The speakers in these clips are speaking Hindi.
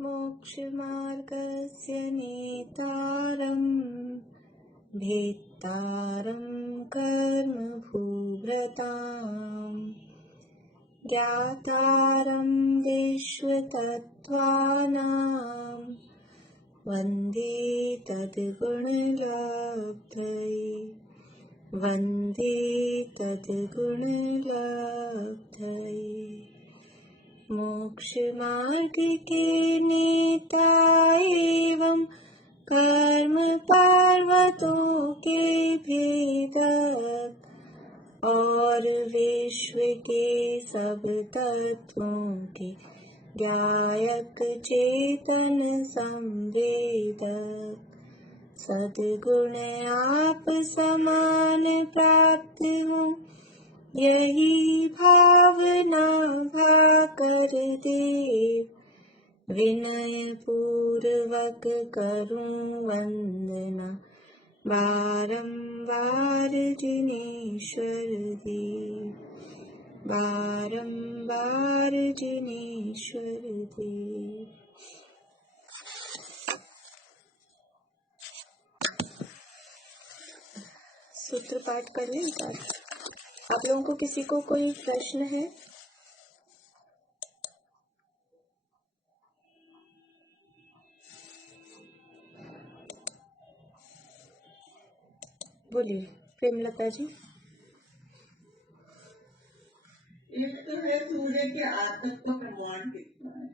मोक्षमार्गस्य नेतारम् भेत्तारं कर्मभूभृताम् ज्ञातारं विश्वतत्त्वानां वन्दे तद्गुणलब्धये मोक्षमार्ग के नेता एवं कर्म पर्वतों के भेदक और विश्व के सब तत्वों के ज्ञायक चेतन संवेदक सद्गुण आप समान प्राप्त हो यही भावना भाकर देव विनय पूर्वक करूं वंदना बारंबार जिनेश्वर देव बारंबार जिनेश्वर देव। सूत्र पाठ कर लें एक बार। आप लोगों को किसी को कोई प्रश्न है? बोलिए प्रेमलता जी। एक तो है सूर्य के आतप का प्रमाण कितना है।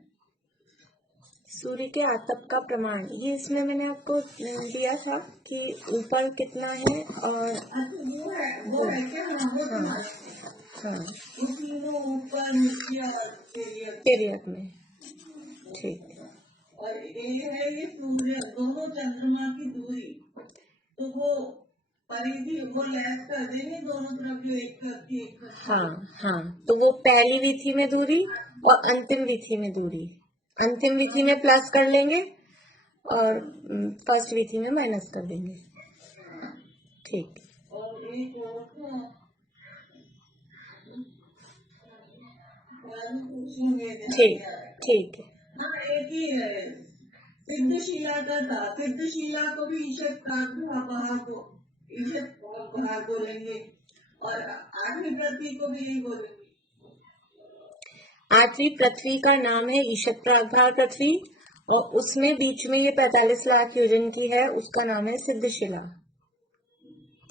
सूर्य के आतप का प्रमाण ये इसमें मैंने आपको दिया था कि ऊपर कितना है और वो है क्या? हाँ ऊपर नीचे और पीरियड में। ठीक। और ये है ये सूर्य दोनों चंद्रमा की दूरी, तो वो परिधि वो लैस कर देंगे दोनों तरफ जो एक करके एक। हाँ तो वो पहली विधि में दूरी और अंतिम विधि में दूरी, अंतिम विधि में प्लस कर लेंगे और फर्स्ट विधि में माइनस कर देंगे। ठीक। और एक ठीक है। हाँ एक ही है सिद्धशिला का था। सिद्धशिला को भी ईशत भाग बोलेंगे और आठवीं पृथ्वी को भी यही बोलेंगे। आठवीं पृथ्वी का नाम है ईशत प्रागभाग पृथ्वी और उसमें बीच में ये 45 लाख योजन की है, उसका नाम है सिद्धशिला।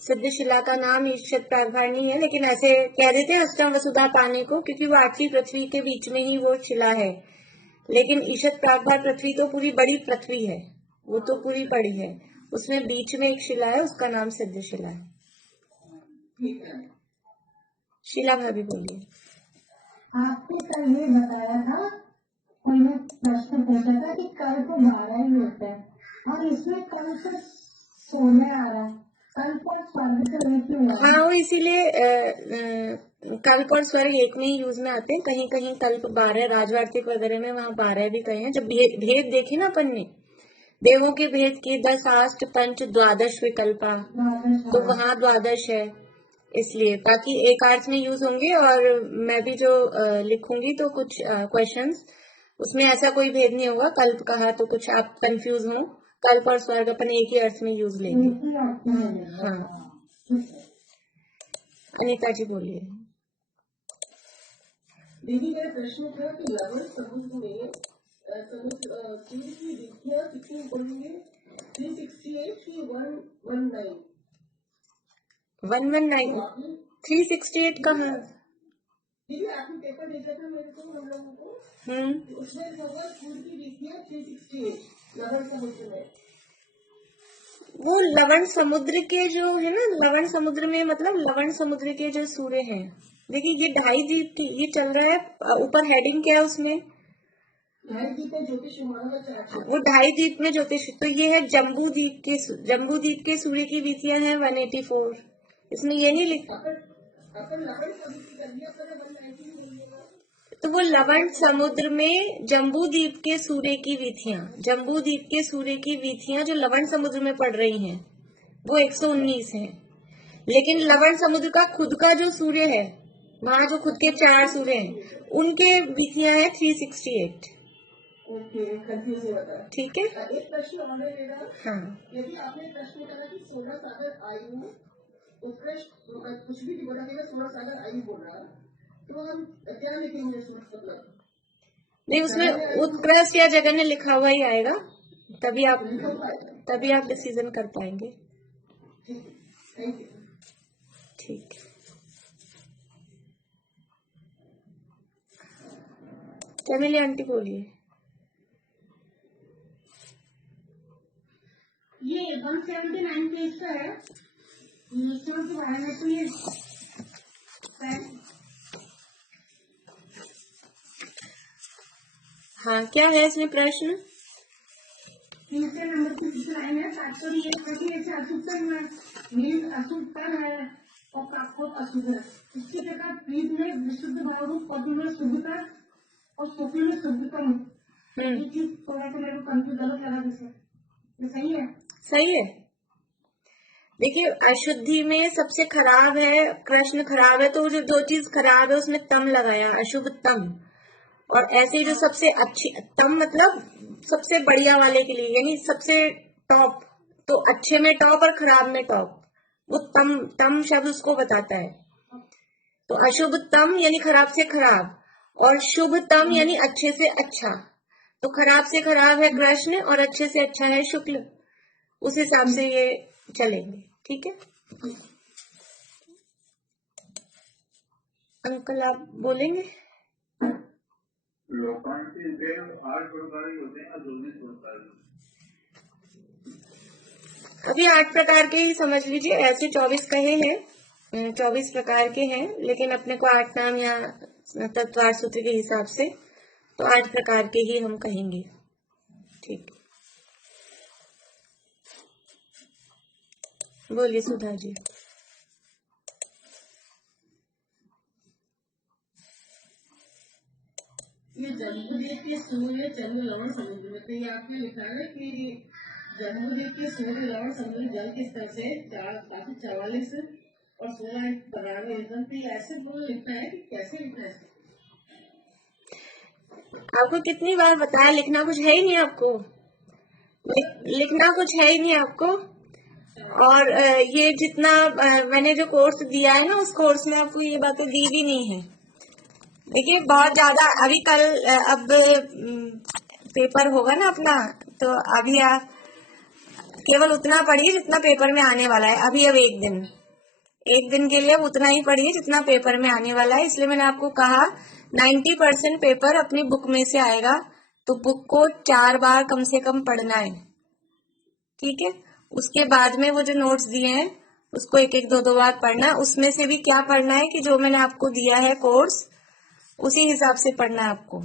सिद्धशिला का नाम ईशत प्रागभाग नहीं है, लेकिन ऐसे कह देते हैं अष्टम वसुधा पाने को, क्योंकि वो आठवीं पृथ्वी के बीच में ही वो शिला है। लेकिन ईशत प्रागभाग पृथ्वी तो पूरी बड़ी पृथ्वी है, वो तो पूरी बड़ी है, उसमें बीच में एक शिला है, उसका नाम सिद्धशिला है। शिला भाभी बोलिए। आपने कल ये बताया था, मैंने प्रश्न पूछा था कि कल को 12 ही होता है और इसमें कल से 16 आ रहा है, कल पर स्वर्ग से लेके। हाँ वो इसीलिए कल्प और स्वर्ग एक में ही यूज में आते हैं। कहीं कहीं कल्प 12 राजवार्तिक वगैरह में वहाँ 12 भी कहे हैं। जब भेद देखे ना अपन ने देवों के भेद के 10 आष्ट पंच द्वादश विकल्पा, तो वहाँ 12 है, इसलिए बाकी एक अर्थ में यूज होंगे। और मैं भी जो लिखूंगी तो कुछ क्वेश्चंस उसमें ऐसा कोई भेद नहीं होगा। कल्प कहा तो कुछ आप कंफ्यूज हो, कल्प और स्वर्ग अपन एक ही अर्थ में यूज लेंगे। हाँ अनीता जी बोलिए। दीदी मेरा प्रश्न था कि लवण समुद्र में सूर्य की विधियां कितनी पढ़ेंगे? 368 की 119 368 कहाँ? दीदी आपने पेपर भेजा था मेरे को हम लोगों को, उसमें होगा सूर्य की विधियां 368 लवण समुद्र में। वो लवण समुद्र के जो है ना, लवण समुद्र में मतलब लवण समुद्र के जो सूर्य हैं। देखिए ये 2.5 द्वीप ये चल रहा है, ऊपर हेडिंग क्या है उसमें? 2.5 द्वीप में ज्योतिष, वो 2.5 द्वीप में ज्योतिष। तो ये है जम्बू द्वीप के सूर्य की विधियां हैं 184। इसमें ये नहीं लिखा। तो वो लवण समुद्र में जम्बू द्वीप के सूर्य की विधियां जो लवण समुद्र में पड़ रही हैं वो 119 है। लेकिन लवण समुद्र का खुद का जो सूर्य है, वहाँ जो खुद के 4 सूर्य हैं, उनके विधियां है 368। ओके, कंफ्यूज नहीं होता है। ठीक है। एक प्रश्न और है मेरा। हाँ, यदि आपने प्रश्न करा कि 16 सागर आयु उत्कृष्ट कुछ भी बोला कि 16 सागर आयु बोला, तो हम क्या लिखेंगे उसमें? मतलब नहीं उसमें उत्कृष्ट या जगन्य लिखा हुआ ही आएगा, तभी आप डिसीजन कर पाएंगे। Thank you. ठीक है। चमेली आंटी बोलिए। ये 179 पेज का है, मिश्रण के बारे में। तो ये हाँ, क्या है इसमें प्रश्न? तीसरे नंबर की लाइन है, तात्पर्य ये है कि जैसे अशुद्धम है, नील अशुद्धम है और प्राप्त अशुद्ध है। इसकी जगह प्रीत में विशुद्ध भाव रूप, पति में शुद्धता और सुखी में शुद्धतम। ये चीज थोड़ा सा मेरे को कंफ्यूज गलत लगा। जैसे ये सही है? सही है। देखिए, अशुद्धि में सबसे खराब है, कृष्ण खराब है, तो जो चीज खराब है उसमें तम लगाया, अशुभ तम। और ऐसे जो सबसे अच्छी, तम मतलब सबसे बढ़िया वाले के लिए, यानी सबसे टॉप, तो अच्छे में टॉप और खराब में टॉप, वो तम शब्द उसको बताता है। तो अशुभ तम यानी खराब से खराब, और शुभ तम यानी अच्छे से अच्छा। तो खराब से खराब है कृष्ण और अच्छे से अच्छा है शुक्ल, उस हिसाब से ये चलेंगे। ठीक है अंकल, आप बोलेंगे? अभी 8 प्रकार के ही समझ लीजिए, ऐसे 24 कहे हैं, 24 प्रकार के हैं, लेकिन अपने को 8 नाम या तत्वार सूत्र के हिसाब से तो 8 प्रकार के ही हम कहेंगे। ठीक, बोलिए सुधा जी। ये जम्बूद्वीप के सूर्य चंद्र लवण समुद्र में, तो ये आपने लिखा है कि जम्बूद्वीप के सूर्य लवण समुद्र जल के स्तर से 444 और 16 एकदम, तो ऐसे बोल लिखना है कि कैसे लिखना है? आपको कितनी बार बताया, लिखना कुछ है ही नहीं आपको, लिखना कुछ है ही नहीं आपको। और ये जितना मैंने जो कोर्स दिया है ना, उस कोर्स में आपको ये बातें दी भी नहीं है। देखिए, बहुत ज्यादा अभी कल अब पेपर होगा ना अपना, तो अभी आप केवल उतना पढ़िए जितना पेपर में आने वाला है। अभी अब एक दिन के लिए उतना ही पढ़िए जितना पेपर में आने वाला है। इसलिए मैंने आपको कहा 90% पेपर अपनी बुक में से आएगा, तो बुक को 4 बार कम से कम पढ़ना है। ठीक है, उसके बाद में वो जो नोट्स दिए हैं उसको 1-1, 2-2 बार पढ़ना। उसमें से भी क्या पढ़ना है कि जो मैंने आपको दिया है कोर्स, उसी हिसाब से पढ़ना है आपको।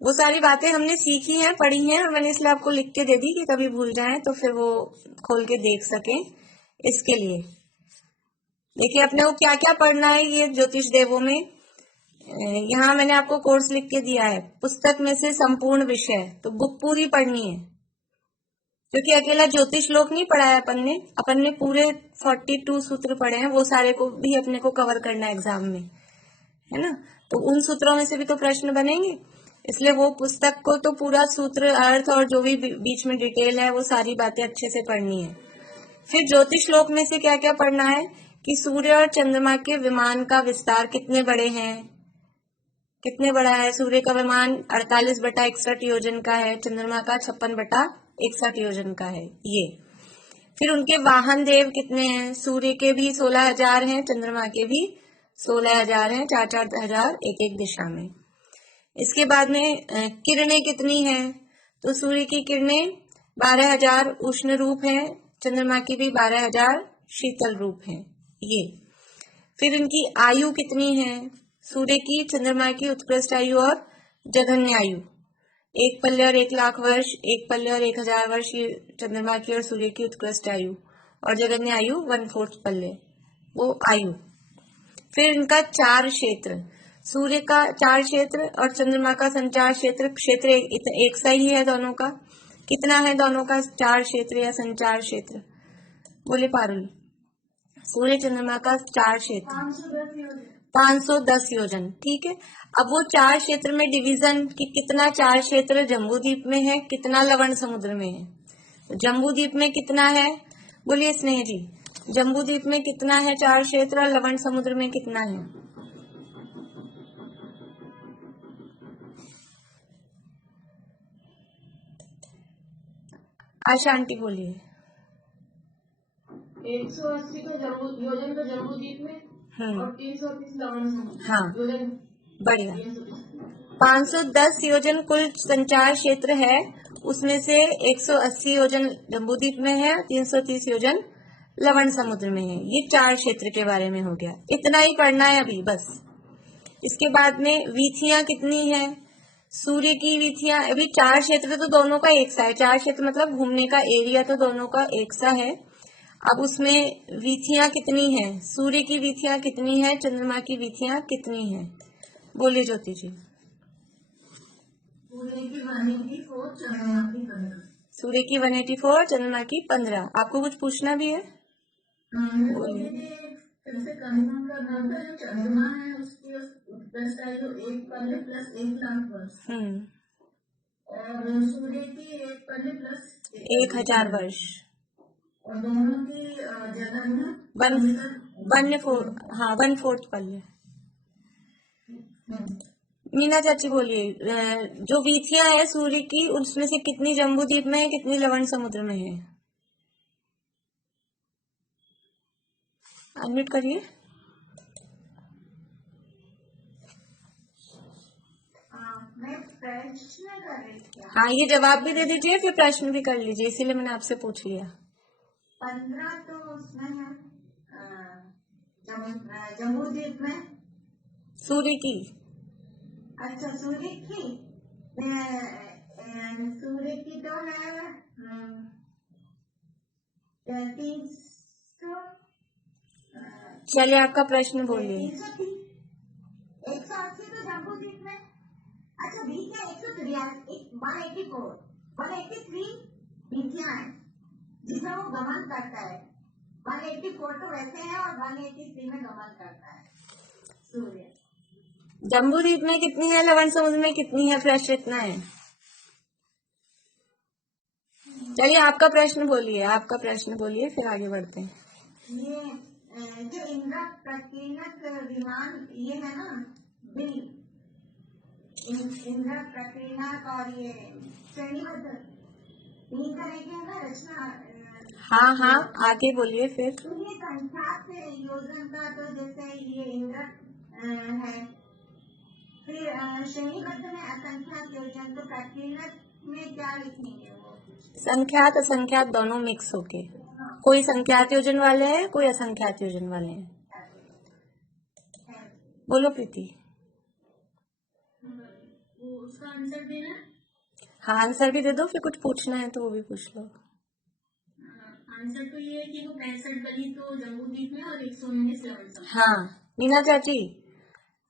वो सारी बातें हमने सीखी हैं, पढ़ी हैं, और मैंने इसलिए आपको लिख के दे दी कि कभी भूल जाएं तो फिर वो खोल के देख सकें। इसके लिए देखिए, अपने को क्या क्या पढ़ना है ये ज्योतिष देवों में। यहाँ मैंने आपको कोर्स लिख के दिया है, पुस्तक में से संपूर्ण विषय, तो बुक पूरी पढ़नी है, क्योंकि अकेला ज्योतिष लोक नहीं पढ़ा है अपन ने पूरे 42 सूत्र पढ़े हैं, वो सारे को भी अपने को कवर करना है एग्जाम में, है ना। तो उन सूत्रों में से भी तो प्रश्न बनेंगे, इसलिए वो पुस्तक को तो पूरा सूत्र, अर्थ और जो भी बीच में डिटेल है वो सारी बातें अच्छे से पढ़नी है। फिर ज्योतिष लोक में से क्या क्या पढ़ना है कि सूर्य और चंद्रमा के विमान का विस्तार कितने बड़े हैं, कितने बड़ा है। सूर्य का विमान 48/61 योजन का है, चंद्रमा का 56/61 योजन का है ये। फिर उनके वाहन देव कितने हैं, सूर्य के भी 16,000 हैं, चंद्रमा के भी 16,000 हैं, 4-4 हजार एक दिशा में। इसके बाद में किरणें कितनी हैं, तो सूर्य की किरणें 12,000 उष्ण रूप हैं, चंद्रमा की भी 12,000 शीतल रूप हैं ये। फिर इनकी आयु कितनी है, सूर्य की, चंद्रमा की उत्कृष्ट आयु और जघन्य आयु 1 पल्ले और 1 लाख वर्ष, 1 पल्ले और 1,000 वर्ष ये चंद्रमा की और सूर्य की उत्कृष्ट आयु, और जघन्य आयु 1/4 पल्ले वो आयु। फिर इनका 4 क्षेत्र, सूर्य का 4 क्षेत्र और चंद्रमा का संचार क्षेत्र एक सा ही है दोनों का। कितना है दोनों का 4 क्षेत्र या संचार क्षेत्र, बोले पारुल? सूर्य चंद्रमा का 4 क्षेत्र 510 योजन, ठीक है। अब वो 4 क्षेत्र में डिवीजन कि कितना 4 क्षेत्र जम्बूद्वीप में है, कितना लवण समुद्र में है। तो जम्बूद्वीप में कितना है, बोलिए स्नेह जी, जम्बूद्वीप में कितना है 4 क्षेत्र और लवण समुद्र में कितना है? आशा आंटी बोलिए। 180 तो योजन तो जम्बूद्वीप में और 330 लवण समुद्र। हाँ योजन बढ़िया। 510 योजन कुल संचार क्षेत्र है, उसमें से 180 योजन जम्बूद्वीप में है, 330 योजन लवण समुद्र में है। ये 4 क्षेत्र के बारे में हो गया, इतना ही पढ़ना है अभी बस। इसके बाद में वीथियां कितनी है, सूर्य की वीथियां, अभी 4 क्षेत्र तो दोनों का एक सा है, 4 क्षेत्र मतलब घूमने का एरिया तो दोनों का एक सा है। अब उसमें वीथियां कितनी है, सूर्य की वीथियां कितनी है, चंद्रमा की वीथियां कितनी है, बोलिए ज्योति जी। सूर्य की 184, चंद्रमा की 15। सूर्य की 184, चंद्रमा की 15। आपको कुछ पूछना भी है? बोलिए। कैसे कंफर्म करना होता है, जो चंद्रमा है उसकी उत्तर साइड एक पल्ले प्लस 1,00,000 वर्ष और सूर्य की एक पल्ले प्लस 1000 वर्ष और दोनों की जगह में 1/4 पल्ले। मीना चाची बोलिए, जो वीथियां है सूर्य की उसमें से कितनी जम्बूद्वीप में है, कितनी लवण समुद्र में है? अनम्यूट करिए। मैं प्रश्न कर रही थी। हाँ ये जवाब भी दे दीजिए, फिर प्रश्न भी कर लीजिए, इसीलिए मैंने आपसे पूछ लिया। 15 तो उसमें है जम्बूद्वीप में सूर्य की। अच्छा सूर्य की सूर्य की तो है 300। चलिए आपका प्रश्न बोलिए। 180 तो जम्बूद्वीप में। अच्छा बीच है 183 बीचियां है जिसमें वो गमन करता है। 184 तो वैसे है और 183 में गमन करता है सूर्य। जम्बूद्वीप में कितनी है, लवण समुद्र में कितनी है, प्रश्न इतना है। चलिए आपका प्रश्न बोलिए, आपका प्रश्न बोलिए, फिर आगे बढ़ते हैं। ये जो इंद्र प्रकीर्णक विमान ये है ना बिल, इंद्र प्रकीर्णक और ये श्रेणीबद्ध तीन तरह के है ना रचना। हाँ आगे बोलिए फिर। तो ये संख्यात योजन का तो जैसे ये इंद्र है, फिर श्रेणीबद्ध में असंख्यात योजन, तो प्रकीर्णक में क्या लिखेंगे वो? संख्यात असंख्यात दोनों मिक्स होके, कोई संख्यात योजन वाले हैं, कोई असंख्यात योजन वाले हैं। बोलो प्रीति। उसका आंसर देना। हाँ आंसर भी दे दो, फिर कुछ पूछना है तो वो भी पूछ लो। आंसर तो ये है कि वो 65 गली तो जम्बूद्वीप में और 119 लवण समुद्र। हाँ मीना चाची,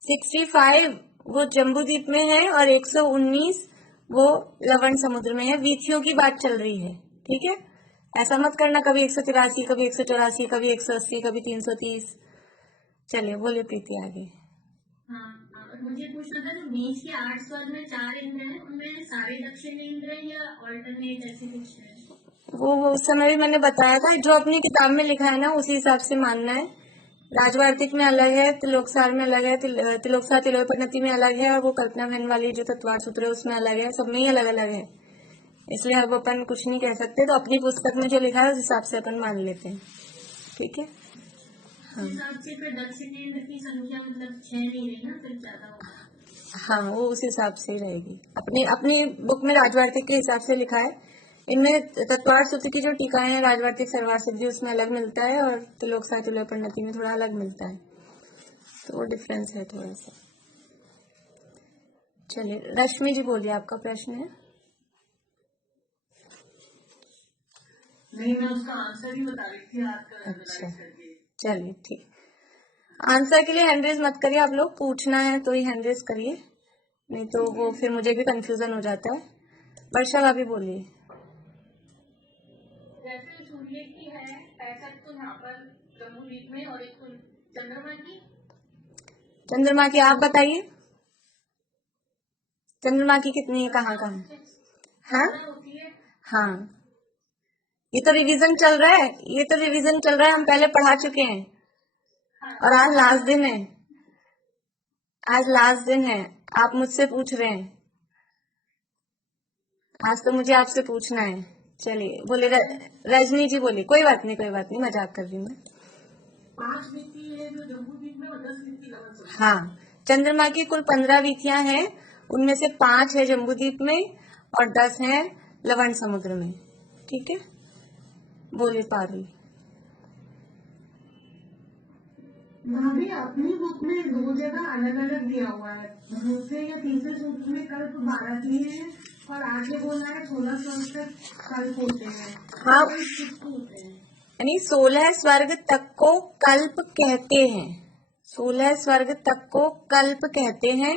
65 वो जम्बूद्वीप में है और 119 वो लवण समुद्र में है। वीथियों की बात चल रही है, ठीक है। ऐसा मत करना कभी 183, कभी 184, कभी 180, कभी 330। चलिए बोलिए प्रीति आगे। हाँ मुझे पूछना था, जो बीच के 8 स्वर में 4 इंद्र हैं, उनमें सारे दक्षिण इंद्र हैं या ऑल्टरनेट ऐसे कुछ है? वो उस समय भी मैंने बताया था, जो अपनी किताब में लिखा है ना उसी हिसाब से मानना है। राजवार्तिक में अलग है, तिलोकसार में अलग है, तिलोकसार तिलोपनति में अलग है, और वो कल्पना बहन वाली जो तत्वार सूत्र है उसमें अलग है, सब में ही अलग अलग है। इसलिए अब अपन कुछ नहीं कह सकते, तो अपनी पुस्तक में जो लिखा है उस हिसाब से अपन मान लेते हैं, ठीक है। हाँ। हिसाब से फिर दक्षिण इंद्र की संख्या मतलब 6 नहीं रही ना, फिर ज्यादा होगा। हाँ वो उस हिसाब से ही रहेगी, अपनी बुक में राजवार्तिक के हिसाब से लिखा है। इनमें तत्वार सूत्र की जो टीकाएं हैं राजवार्तिक सर्वार सिद्धि उसमें अलग मिलता है, और तिलोकसार तिलोपनति में थोड़ा अलग मिलता है, तो वो डिफरेंस है थोड़ा सा। चलिए रश्मि जी बोलिए, आपका प्रश्न है। नहीं मैं उसका आंसर ही बता रही थी आपका। अच्छा चलिए ठीक। आंसर के लिए हैंड रेज मत करिए आप लोग, पूछना है तो ही हैंड रेज करिए, नहीं तो वो फिर मुझे भी कंफ्यूजन हो जाता है। वर्षा भाभी बोलिए। जैसे सूर्य की है 65 तो यहाँ पर जम्बूद्वीप में और एक चंद्रमा की चंद्रमा की आप बताइए, चंद्रमा की कितनी है, कहाँ कहाँ? हाँ हाँ, ये तो रिवीजन चल रहा है, ये तो रिवीजन चल रहा है, हम पहले पढ़ा चुके हैं। और आज लास्ट दिन है, आज लास्ट दिन है, आप मुझसे पूछ रहे हैं, आज तो मुझे आपसे पूछना है। चलिए बोले रजनी जी बोलिए। कोई बात नहीं, कोई बात नहीं, मजाक कर रही हूँ मैं। 5 वीथी है जो जम्बूद्वीप में और 10 वीथी लवन समुद्र। हाँ, चंद्रमा की कुल 15 वीथियां हैं, उनमें से 5 है जम्बूद्वीप में और 10 है लवण समुद्र में। ठीक है, बोलिए पारुल। भाभी अपनी बुक में 2 जगह अलग अलग दिया हुआ है, दूसरे या तीसरे सूत्र में कल्प 12 की है और आगे बोला है 16 स्वर्ग तक कल्प होते हैं। हाँ, किसको होते हैं? यानी 16 स्वर्ग तक को कल्प कहते हैं, 16 स्वर्ग तक को कल्प कहते हैं।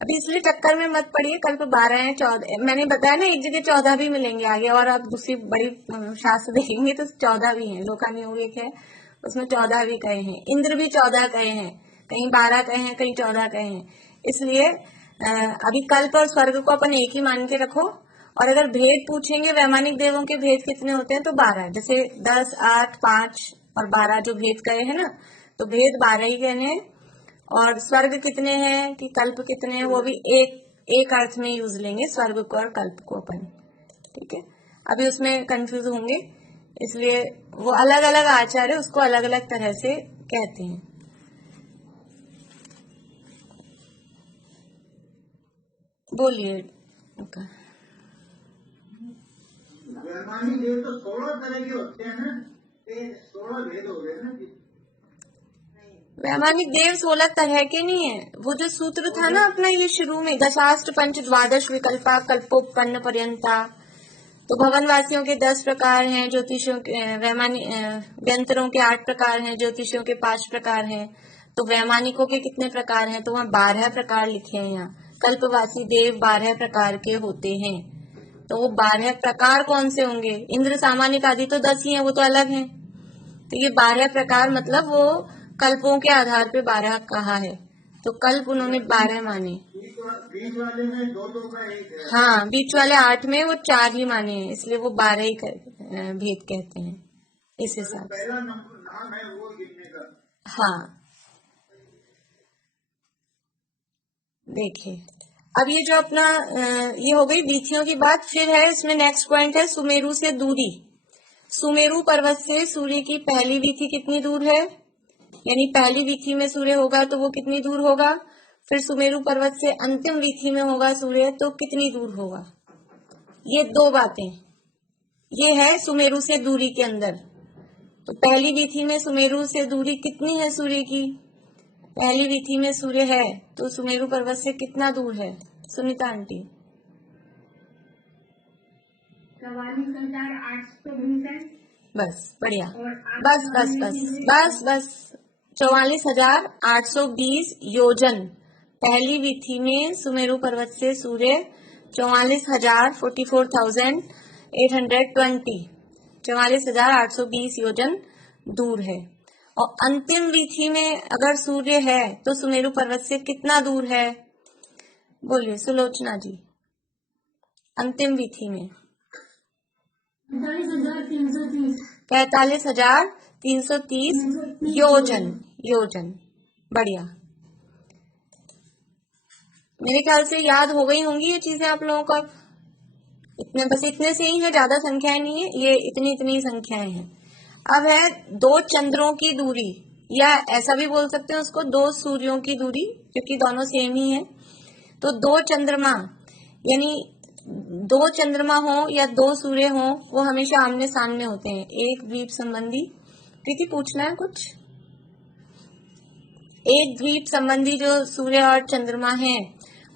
अभी इसलिए चक्कर में मत पड़िए, कल्प 12 है, 14 मैंने बताया ना, एक जगह 14 भी मिलेंगे आगे, और आप दूसरी बड़ी शास्त्र देखेंगे तो 14 भी हैं। लोकानुयोग एक है, उसमें 14 भी कहे हैं, इंद्र भी 14 कहे हैं, कहीं 12 कहे हैं, कहीं 14 कहे हैं। इसलिए अभी कल्प और स्वर्ग को अपन एक ही मान के रखो। और अगर भेद पूछेंगे वैमानिक देवों के भेद कितने होते हैं तो 12, जैसे 10, 8, 5 और 12 जो भेद कहे हैं ना, तो भेद 12 ही कहने हैं। और स्वर्ग कितने हैं कि कल्प कितने हैं, वो भी एक अर्थ में यूज लेंगे, स्वर्ग को और कल्प को अपन। ठीक है, अभी उसमें कंफ्यूज होंगे, इसलिए वो अलग अलग आचार्य उसको अलग अलग तरह से कहते हैं। बोलिए। वैमानिक देव तो 16 तरह के होते हैं ना, 16 भेद हो गए ना जी। वैमानिक देव 16 तरह के नहीं है, वो जो सूत्र था ना अपना ये शुरू में, दशास्त्र पंच द्वादश विकल्पा कल्पोपन्न पर्यंता, तो भवनवासियों के 10 प्रकार हैं, ज्योतिषियों के व्यंतरों के 8 प्रकार हैं, ज्योतिषियों के 5 प्रकार हैं, तो वैमानिकों के कितने प्रकार हैं, तो वहाँ 12 प्रकार लिखे हैं। यहाँ कल्पवासी देव 12 प्रकार के होते हैं, तो वो 12 प्रकार कौन से होंगे? इंद्र सामान्य आदि तो 10 ही हैं, वो तो अलग हैं। तो ये 12 प्रकार मतलब वो कल्पों के आधार पे 12 कहा है, तो कल्प उन्होंने 12 माने। बीच वाले में 2-2 का एक है। हाँ, बीच वाले 8 में वो 4 ही माने हैं, इसलिए वो 12 ही भेद कहते हैं इस हिसाब से। पहला नाम है वो गिनने का। हाँ, देखिए अब ये जो अपना ये हो गई वीथियों की बात। फिर है इसमें नेक्स्ट पॉइंट है सुमेरु से दूरी। सुमेरु पर्वत से सूर्य की पहली वीथी कितनी दूर है, यानी पहली वीथी में सूर्य होगा तो वो कितनी दूर होगा, फिर सुमेरु पर्वत से अंतिम वीथी में होगा सूर्य तो कितनी दूर होगा। ये 2 बातें, ये है सुमेरु से दूरी के अंदर। तो पहली वीथी में सुमेरु से दूरी कितनी है सूर्य की, पहली वीथी में सूर्य है तो सुमेरु पर्वत से कितना दूर है सुनीता आंटी? 44,820 है। बस बढ़िया, बस बस बस बस बस 44,820 योजन पहली वीथी में सुमेरु पर्वत से सूर्य 44,820 योजन दूर है। और अंतिम वीथी में अगर सूर्य है तो सुमेरु पर्वत से कितना दूर है, बोलिए सुलोचना जी। अंतिम वीथी में 45,330 योजन। योजन बढ़िया, मेरे ख्याल से याद हो गई होंगी ये चीजें आप लोगों को। इतने बस इतने से ही है, ज्यादा संख्याएं नहीं है, ये इतनी संख्याएं हैं। अब है 2 चंद्रों की दूरी, या ऐसा भी बोल सकते हैं उसको 2 सूर्यों की दूरी, क्योंकि दोनों सेम ही है। तो 2 चंद्रमा, यानी 2 चंद्रमा हो या 2 सूर्य हो, वो हमेशा आमने सामने होते हैं, एक द्वीप संबंधी। प्रीति पूछना है कुछ? एक द्वीप संबंधी जो सूर्य और चंद्रमा है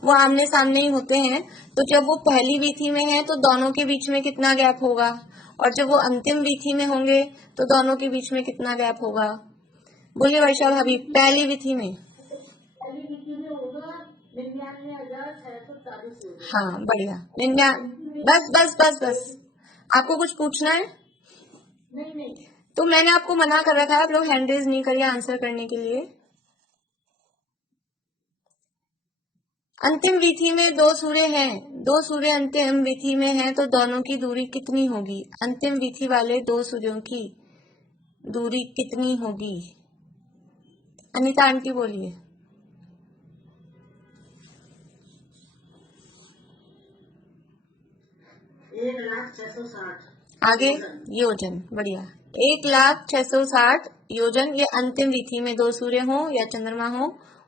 वो आमने सामने ही होते हैं। तो जब वो पहली वीथी में है तो दोनों के बीच में कितना गैप होगा, और जब वो अंतिम वीथी में होंगे तो दोनों के बीच में कितना गैप होगा, बोलिए वैशाल भाभी। पहली वीथी में होगा 99,640। हाँ बढ़िया, 99। बस बस बस बस, आपको कुछ पूछना है? नहीं तो मैंने आपको मना कर रखा है, आप लोग हैंड रेज नहीं करिए आंसर करने के लिए। अंतिम वीथी में दो सूर्य हैं, दो सूर्य अंतिम वीथी में हैं, तो दोनों की दूरी कितनी होगी? अंतिम वीथी वाले दो सूर्यों की दूरी कितनी होगी? अनीता आंटी बोलिए। 1,06,60 आगे योजन, बढ़िया। 1,06,60 योजन, ये अंतिम वीथी में दो सूर्य हो या चंद्रमा हो,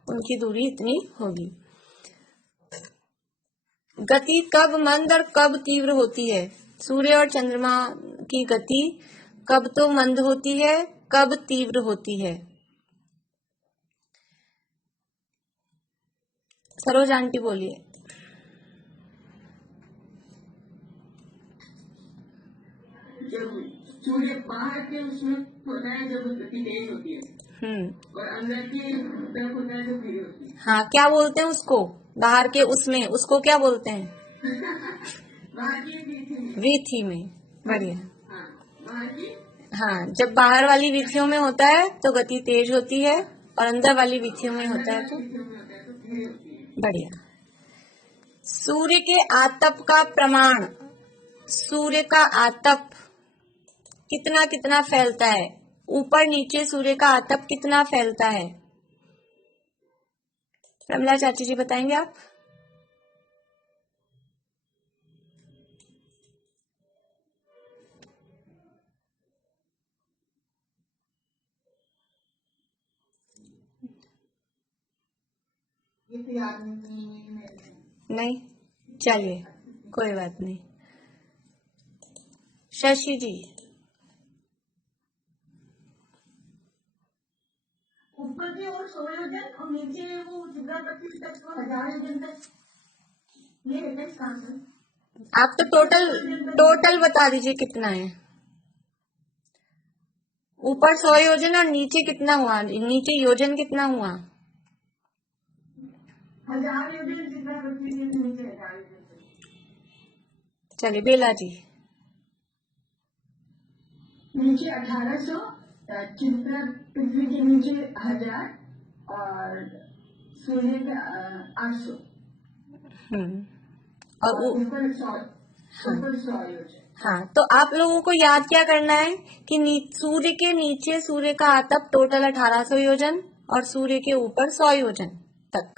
उनकी दूरी इतनी होगी। गति कब मंद और कब तीव्र होती है? सूर्य और चंद्रमा की गति कब तो मंद होती है, कब तीव्र होती है? सरोज आंटी बोलिए। जब सूर्य बाहर के उसमें होता है जब गति तेज होती है, और अंदर की तरफ होता है जब धीरे होती है। हाँ, क्या बोलते हैं उसको? बाहर के उसमें, उसको क्या बोलते हैं? बाहर की वीथी में, बढ़िया। बाहर की, हाँ, जब बाहर वाली वीथियों में होता है तो गति तेज होती है, और अंदर वाली वीथियों में होता है तो धीरे होती है। बढ़िया। सूर्य के आतप का प्रमाण, सूर्य का आतप कितना कितना फैलता है? ऊपर नीचे सूर्य का आतप कितना फैलता है? रमला चाची जी बताएंगे आप? ये तो याद नहीं, चलिए कोई बात नहीं। शशि जी। ऊपर की ओर 100 योजन और नीचे वो जितना 25 तक 1000 योजन तक, ये है इसका आंसर। आप तो टोटल बता दीजिए कितना है। ऊपर 100 योजन और नीचे कितना हुआ? नीचे योजन कितना हुआ? 1000 योजन जितना 25 नीचे 1000 योजन। चलिए बेला जी। नीचे 1800, चित्रा पृथ्वी के नीचे 1000 और सूर्य का 800 और ऊपर 100 योजन। हाँ, तो आप लोगों को याद क्या करना है कि सूर्य के नीचे सूर्य का आतप टोटल 1800 योजन और सूर्य के ऊपर 100 योजन तक।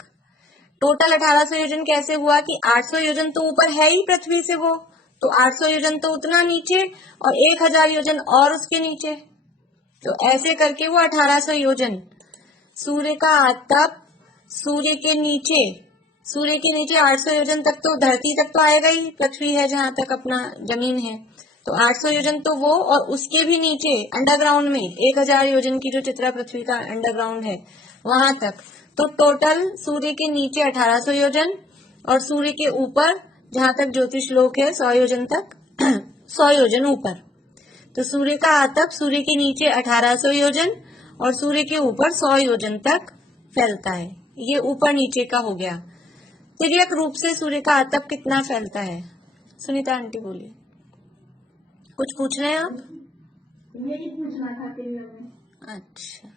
टोटल 1800 योजन कैसे हुआ कि 800 योजन तो ऊपर है ही पृथ्वी से, वो तो 800 योजन तो उतना नीचे और 1000 योजन और उसके नीचे, तो ऐसे करके वो 1800 योजन। सूर्य का आतप सूर्य के नीचे 800 योजन तक तो धरती तक तो आएगा ही, पृथ्वी है जहां तक अपना जमीन है, तो 800 योजन तो वो, और उसके भी नीचे अंडरग्राउंड में 1000 योजन की जो चित्रा पृथ्वी का अंडरग्राउंड है वहां तक, तो टोटल सूर्य के नीचे 1800 योजन और सूर्य के ऊपर जहां तक ज्योतिष लोक है 100 योजन तक 100 योजन ऊपर। तो सूर्य का आतप सूर्य के नीचे 1800 योजन और सूर्य के ऊपर 100 योजन तक फैलता है। ये ऊपर नीचे का हो गया। तिर्यक रूप से सूर्य का आतप कितना फैलता है? सुनीता आंटी बोलिए। कुछ पूछ रहे हैं आप? यही पूछना था तिर्यक में। अच्छा,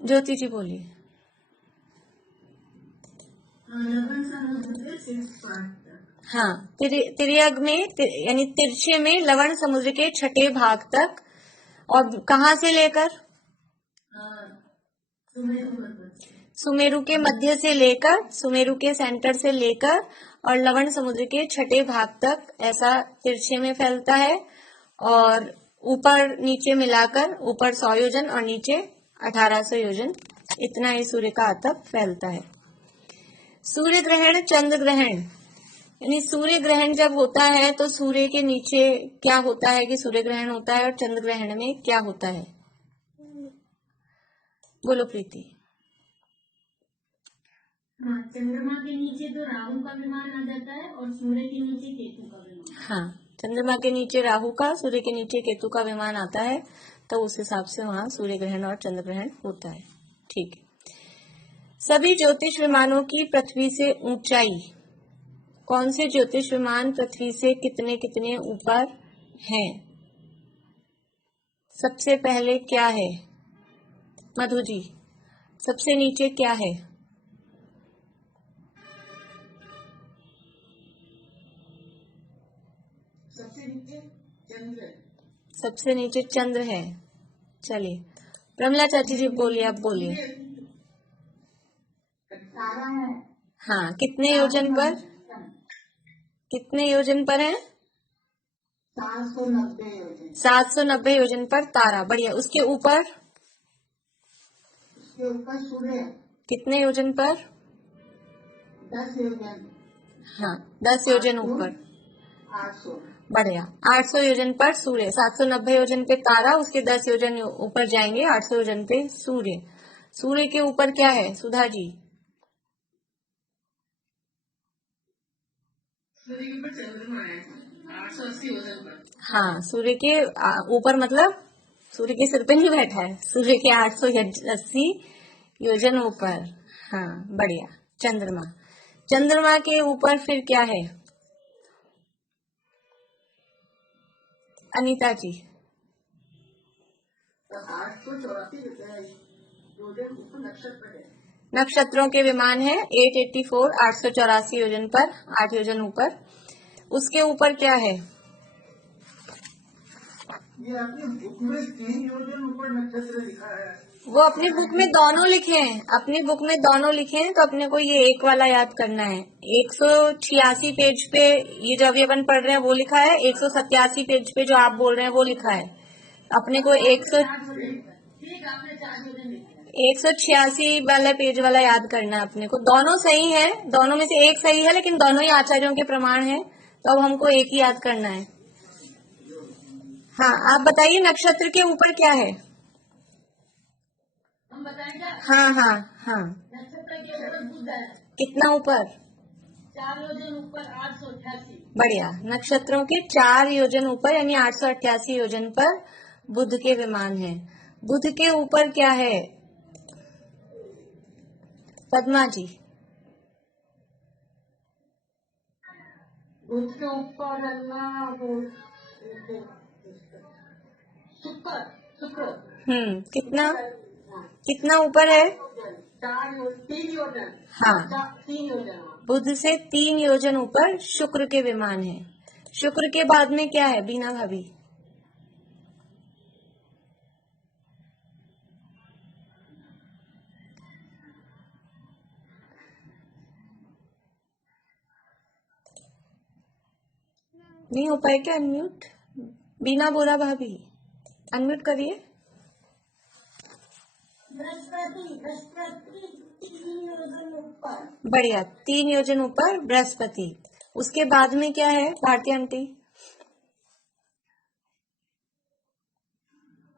ज्योति जी बोलिए। हाँ, तिर्यक में यानी तिरछे में लवण समुद्र के छठे भाग तक, और कहाँ से लेकर? सुमेरु के मध्य से लेकर, सुमेरु के सेंटर से लेकर और लवण समुद्र के छठे भाग तक ऐसा तिरछे में फैलता है, और ऊपर नीचे मिलाकर ऊपर 100 योजन और नीचे 1800 योजन, इतना ही सूर्य का आतप फैलता है। सूर्य ग्रहण, चंद्र ग्रहण, यानी सूर्य ग्रहण जब होता है तो सूर्य के नीचे क्या होता है कि सूर्य ग्रहण होता है, और चंद्र ग्रहण में क्या होता है? बोलो प्रीति। हाँ, चंद्रमा के नीचे तो राहु का विमान आ जाता है और सूर्य के नीचे केतु का विमान। हाँ, चंद्रमा के नीचे राहु का, सूर्य के नीचे केतु का विमान आता है, तो उस हिसाब से वहां सूर्य ग्रहण और चंद्र ग्रहण होता है। ठीक है। सभी ज्योतिष विमानों की पृथ्वी से ऊंचाई, कौन से ज्योतिष विमान पृथ्वी से कितने कितने ऊपर हैं? सबसे पहले क्या है? मधु जी, सबसे नीचे क्या है? सबसे नीचे चंद्र, सबसे नीचे चंद्र है। चलिए प्रमिला चाची जी बोलिए, आप बोलिए। तारा है। हाँ, कितने योजन पर? कितने योजन पर है? 790 योजन। 790 योजन पर तारा। बढ़िया। उसके ऊपर? उसके ऊपर सूर्य कितने योजन पर? 10 योजन। हाँ, 10 योजन ऊपर। 800। बढ़िया। 800 योजन पर सूर्य। 790 योजन पे तारा, उसके 10 योजन ऊपर जाएंगे 800 योजन पे सूर्य। सूर्य के ऊपर क्या है सुधा जी? सूर्य के ऊपर चंद्रमा है 880 योजन पर। हाँ, सूर्य के ऊपर मतलब सूर्य के सिर पे नहीं बैठा है, सूर्य के 880 योजन ऊपर। हाँ, बढ़िया। चंद्रमा। चंद्रमा के ऊपर फिर क्या है अनीता जी? 884 योजन ऊपर नक्षत्र है। नक्षत्रों के विमान है 884, 884 योजन पर, 8 योजन ऊपर। उसके ऊपर क्या है? ये आपने बुक में 3 योजन ऊपर नक्षत्र लिखा है। वो अपनी बुक में दोनों लिखे हैं, अपनी बुक में दोनों लिखे हैं, तो अपने को ये एक वाला याद करना है। 186 पेज पे ये जो अभी अपन पढ़ रहे हैं वो लिखा है, 187 पेज पे जो आप बोल रहे हैं वो लिखा है। अपने को 186 वाला पेज वाला याद करना है अपने को। दोनों सही है, दोनों में से एक सही है, लेकिन दोनों ही आचार्यों के प्रमाण है, तो अब हमको एक ही याद करना है। हाँ, आप बताइए नक्षत्र के ऊपर क्या है? हम बताएंगे। हाँ हाँ हाँ, नक्षत्र के ऊपर बुध है, कितना ऊपर? 4 योजन ऊपर 888। बढ़िया। नक्षत्रों के 4 योजन ऊपर यानी 888 योजन पर बुध के विमान है। बुध के ऊपर क्या है पद्मा जी? बुध के ऊपर अल्लाह वो शुक्र। शुक्र कितना कितना ऊपर है? 3 योजन। हाँ, 3 योजन। बुध से 3 योजन ऊपर शुक्र के विमान है। शुक्र के बाद में क्या है बीना भाभी? नहीं हो पाए क्या अनम्यूट? बीना बोरा भाभी अनम्यूट करिए। बृहस्पति 3 योजन ऊपर। बढ़िया, 3 योजन ऊपर बृहस्पति। उसके बाद में क्या है भारती आंटी?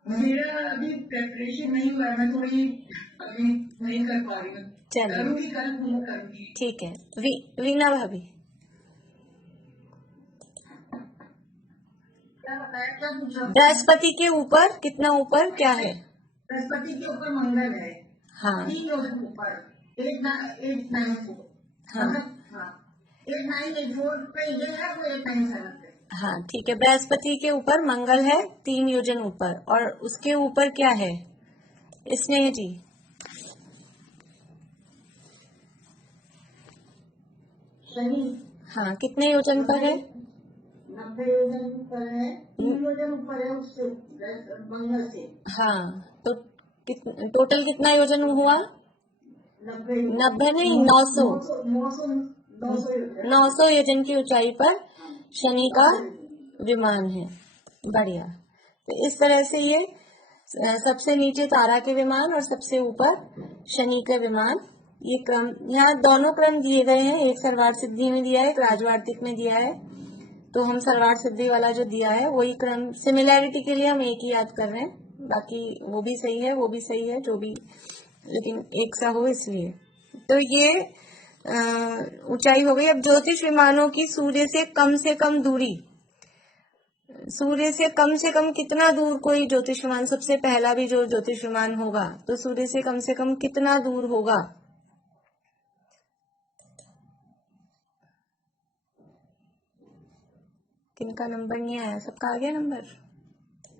मेरा अभी प्रेपरेशन नहीं हुआ, मैं थोड़ी अभी नहीं कर पा रही हूँ। चलिए करूंगी, कल पूरा करूंगी। ठीक है। वीना भाभी? क्या बताया, क्या पूछा? बृहस्पति के ऊपर कितना ऊपर क्या है? बृहस्पति के ऊपर मंगल है हाँ 3 योजन ऊपर 894। हाँ हाँ 8984 पे ये है, वो 897 पे। हाँ, ठीक है। बृहस्पति के ऊपर मंगल है 3 योजन ऊपर, और उसके ऊपर क्या है स्नेह जी? शनि हाँ, कितने योजन पर है? 90 योजन ऊपर है। 3 योजन ऊपर है उससे, मंगल से। हाँ, तो टोटल कितना योजन हुआ? 90 नहीं, 900। 900 योजन की ऊंचाई पर शनि का विमान है। बढ़िया। तो इस तरह से ये सबसे नीचे तारा के विमान और सबसे ऊपर शनि का विमान, ये क्रम, यहाँ दोनों क्रम दिए गए हैं। एक सरवार सिद्धि में दिया है, एक राजवार्तिक में दिया है, तो हम सरवार सिद्धि वाला जो दिया है वही क्रम, सिमिलैरिटी के लिए हम एक ही याद कर रहे हैं, बाकी वो भी सही है वो भी सही है जो भी, लेकिन एक सा हो इसलिए। तो ये ऊंचाई हो गई। अब ज्योतिष विमानों की सूर्य से कम दूरी, सूर्य से कम कितना दूर कोई ज्योतिष विमान, सबसे पहला भी जो ज्योतिष विमान होगा तो सूर्य से कम कितना दूर होगा? किनका नंबर नहीं आया? सबका आ गया नंबर?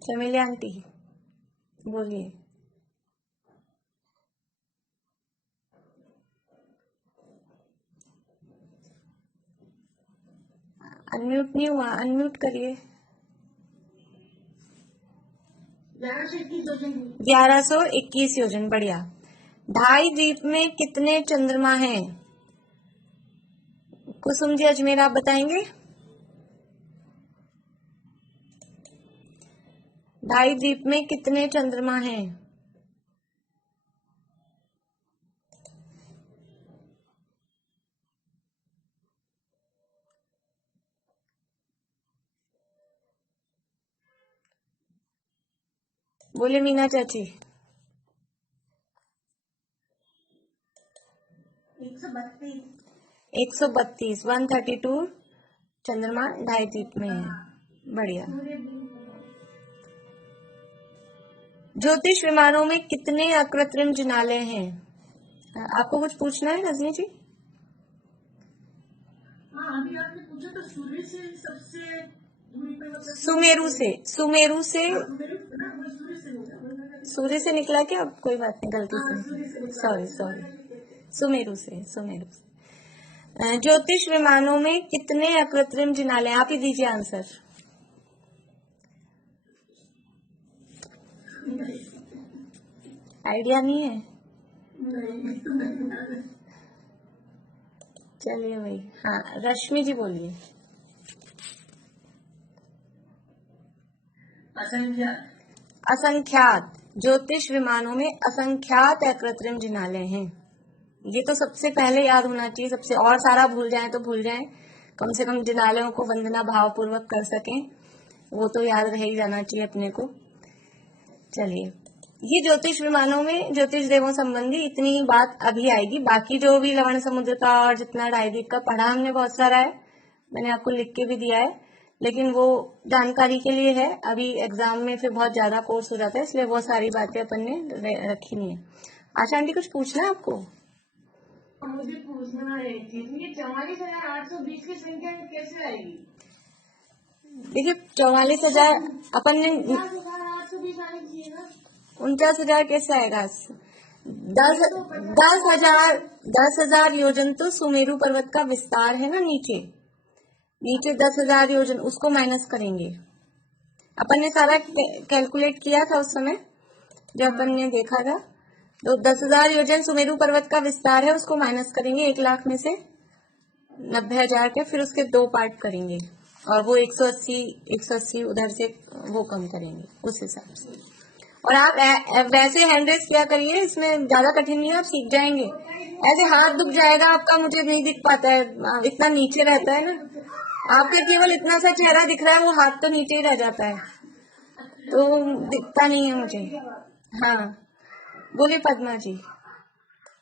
चमेली आंटी बोलिए। अनम्यूट नहीं हुआ, अनम्यूट करिए। 1121 योजन, बढ़िया। ढाई द्वीप में कितने चंद्रमा हैं? कुसुम जी अजमेर आप बताएंगे। ढाई द्वीप में कितने चंद्रमा हैं? बोले मीना चाची। 132, 132 चंद्रमा ढाई द्वीप में है, बढ़िया। ज्योतिष विमानों में कितने अकृत्रिम जिनालय हैं? आपको कुछ पूछना है रजनी जी? हाँ, अभी आपने पूछा तो सूर्य से सबसे दूरी पे मतलब सुमेरु से, सुमेरु से, सूर्य से निकला क्या? अब कोई बात नहीं, गलती से, सॉरी सॉरी, सुमेरु से, सुमेरु से। ज्योतिष विमानों में कितने अकृत्रिम जिनालय? आप ही दीजिए आंसर। आइडिया नहीं है? चलिए भाई, हाँ रश्मि जी बोलिए। असंख्यात, ज्योतिष विमानों में असंख्यात अकृत्रिम जिनालय हैं। ये तो सबसे पहले याद होना चाहिए, सबसे, और सारा भूल जाएं तो भूल जाएं, कम से कम जिनालयों को वंदना भाव पूर्वक कर सकें, वो तो याद रह ही जाना चाहिए अपने को। चलिए, ये ज्योतिष विमानों में ज्योतिष देवों संबंधी इतनी बात अभी आएगी। बाकी जो भी लवण समुद्र का और जितना ढाईद्वीप का पढ़ा हमने बहुत सारा है, मैंने आपको लिख के भी दिया है, लेकिन वो जानकारी के लिए है। अभी एग्जाम में फिर बहुत ज्यादा कोर्स हो जाता है, इसलिए वो सारी बातें अपन ने रखी नहीं है। आशा आंटी कुछ पूछना है आपको? मुझे पूछना है कि ये 44,820 की संख्या कैसे आएगी? देखिए 44,000 अपन ने 49,820 आनी चाहिए ना। 49,000 कैसे आएगा? 10,000 योजन तो सुमेरु पर्वत का विस्तार है ना, नीचे 10,000 योजन, उसको माइनस करेंगे। अपन ने सारा कैलकुलेट किया था उस समय जब अपन ने देखा था। तो 10,000 योजन सुमेरु पर्वत का विस्तार है, उसको माइनस करेंगे 1 लाख में से 90,000 के, फिर उसके 2 पार्ट करेंगे और वो 180 उधर से वो कम करेंगे उस हिसाब से। और आप वैसे हैंडरेस किया करिए, इसमें ज्यादा कठिन नहीं है, आप सीख जाएंगे। ऐसे हाथ दुख जाएगा आपका, मुझे नहीं दिख पाता है, इतना नीचे रहता है ना आपका, केवल इतना सा चेहरा दिख रहा है, वो हाथ तो नीचे ही रह जाता है, तो दिखता नहीं है मुझे। हाँ बोलिए पद्मा जी।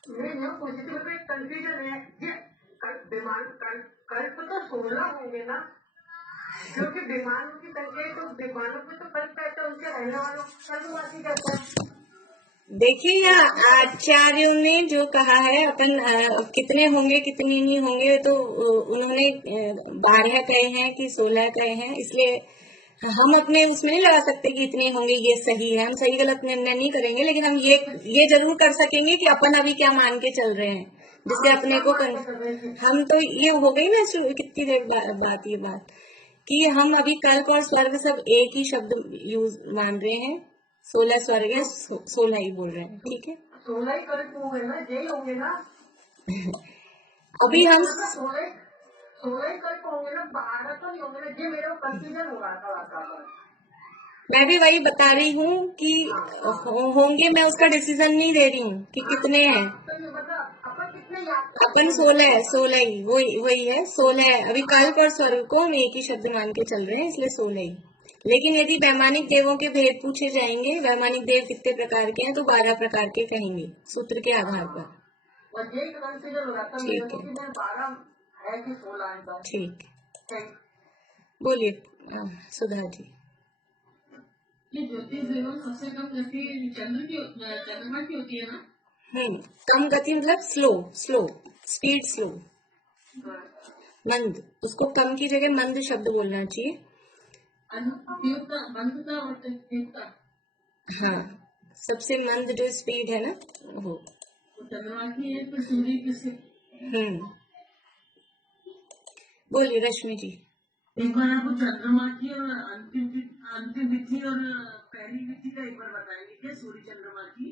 कंफ्यूजन है, कल्प तो 16 होंगे ना, क्योंकि विमानों की संख्या तो विमानों में तो कल्प कहते हैं, उनके रहने वालों को कल्पवासी कहते हैं। देखिए यहाँ आचार्यों ने जो कहा है, अपन कितने होंगे कितने नहीं होंगे, तो उन्होंने 12 कहे हैं कि 16 कहे हैं, इसलिए हम अपने उसमें नहीं लगा सकते कि इतने होंगे ये सही है। हम सही गलत निर्णय नहीं करेंगे, लेकिन हम ये जरूर कर सकेंगे कि अपन अभी क्या मान के चल रहे हैं, जिससे अपने को हम तो ये हो गई ना कितनी देर बात ये बात कि हम अभी कल्प और स्वर्ग सब एक ही शब्द यूज मान रहे हैं। 16 स्वर्ग है, 16 ही बोल रहे हैं, ठीक है। 16 ही कल्प होंगे ना, यही होंगे ना। अभी हम 16 ही कल्प होंगे ना, 12 तो नहीं होंगे ना, ये मेरे को कंफ्यूजन हो रहा था। मैं भी वही बता रही हूँ कि होंगे, मैं उसका डिसीजन नहीं दे रही हूँ कि कितने हैं। अपन 16 है, 16 ही वही है, 16 है। अभी कल्प और स्वर्ग को हम एक ही शब्द मान के चल रहे हैं, इसलिए 16 ही। लेकिन यदि वैमानिक देवों के भेद पूछे जाएंगे, वैमानिक देव कितने प्रकार के हैं, तो 12 प्रकार के कहेंगे सूत्र के आधार पर। ठीक है, ठीक है, बोलिए सुधा जी। ये ज्योतिष देवों सबसे कम गति चंद्रमा की होती है ना। कम गति मतलब स्लो स्पीड, स्लो मंद, उसको कम की जगह मंद शब्द बोलना चाहिए। मंदता और तीव्रता, हाँ सबसे मंद जो स्पीड है ना वो चंद्रमा की है, तो सूर्य की। बोलिए रश्मि जी। एक बार आपको चंद्रमा की और अंतिम तिथि और पहली तिथि का एक बार बताएंगे क्या, सूर्य चंद्रमा की?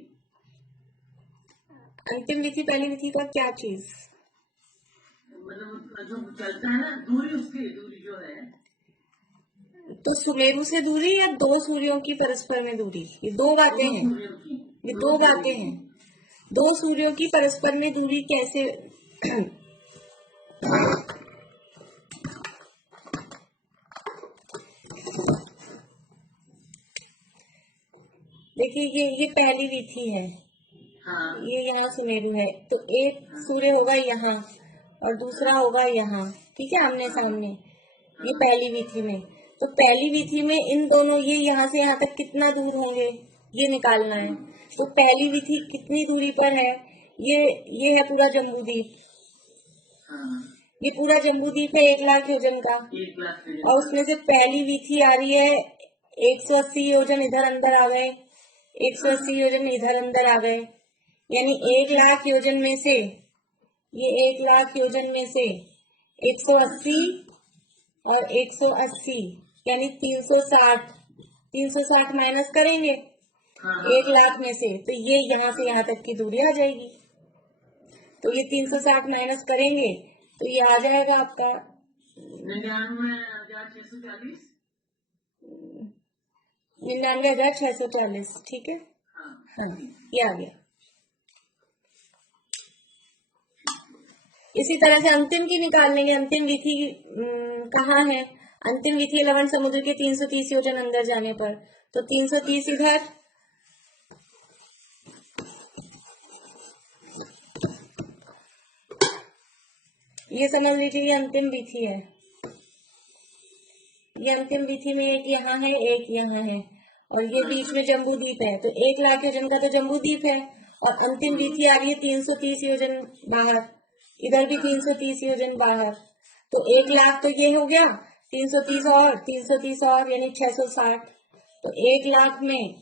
अंतिम तिथि पहली तिथि का क्या चीज? मतलब जो चलता है ना, दूरी, उसकी दूरी जो है। तो सुमेरु से दूरी या दो सूर्यों की परस्पर में दूरी, ये दो बातें हैं। सूर्यों की, ये दो बातें हैं। दो सूर्यों की परस्पर में दूरी कैसे? देखिए ये पहली विधि है। हाँ ये यहाँ सुमेरु है, तो एक सूर्य होगा यहाँ और दूसरा होगा यहाँ, ठीक है, आमने सामने। ये पहली विधि में, तो पहली विधि में इन दोनों, ये यहाँ से यहाँ तक कितना दूर होंगे, ये निकालना है। तो पहली विधि कितनी दूरी पर है? ये है पूरा जम्बूद्वीप। हाँ, ये पूरा जम्बूद्वीप है 1 लाख योजन का, 1 लाख और उसमें से पहली विधि आ रही है 180 योजन इधर अंदर आ गए, 180 योजन इधर अंदर आ गए, यानी 1 लाख योजन में से, ये 1 लाख योजन में से 180 और 180 यानी 360, 360 माइनस करेंगे हाँ, 1 लाख में से, तो ये यहाँ से यहाँ तक की दूरी आ जाएगी। तो ये 360 माइनस करेंगे तो ये आ जाएगा आपका 99,640। 99,640, ठीक है। हाँ, ये आ गया। इसी तरह से अंतिम की निकाल लेंगे। अंतिम विधि कहाँ है? अंतिम विधि है लवण समुद्र के 330 योजन अंदर जाने पर, तो 330 इधर, ये समझ लीजिए ये अंतिम विधि है। ये अंतिम विधि में एक यहाँ है, एक यहाँ है, और ये बीच में जम्बूद्वीप है, तो 1 लाख योजन का तो जम्बूद्वीप है, और अंतिम विधि आ रही है 330 योजन बाहर, इधर भी 330 योजन बाहर, तो 1 लाख तो ये हो गया, 330 और 330 और यानी 660, तो 1 लाख में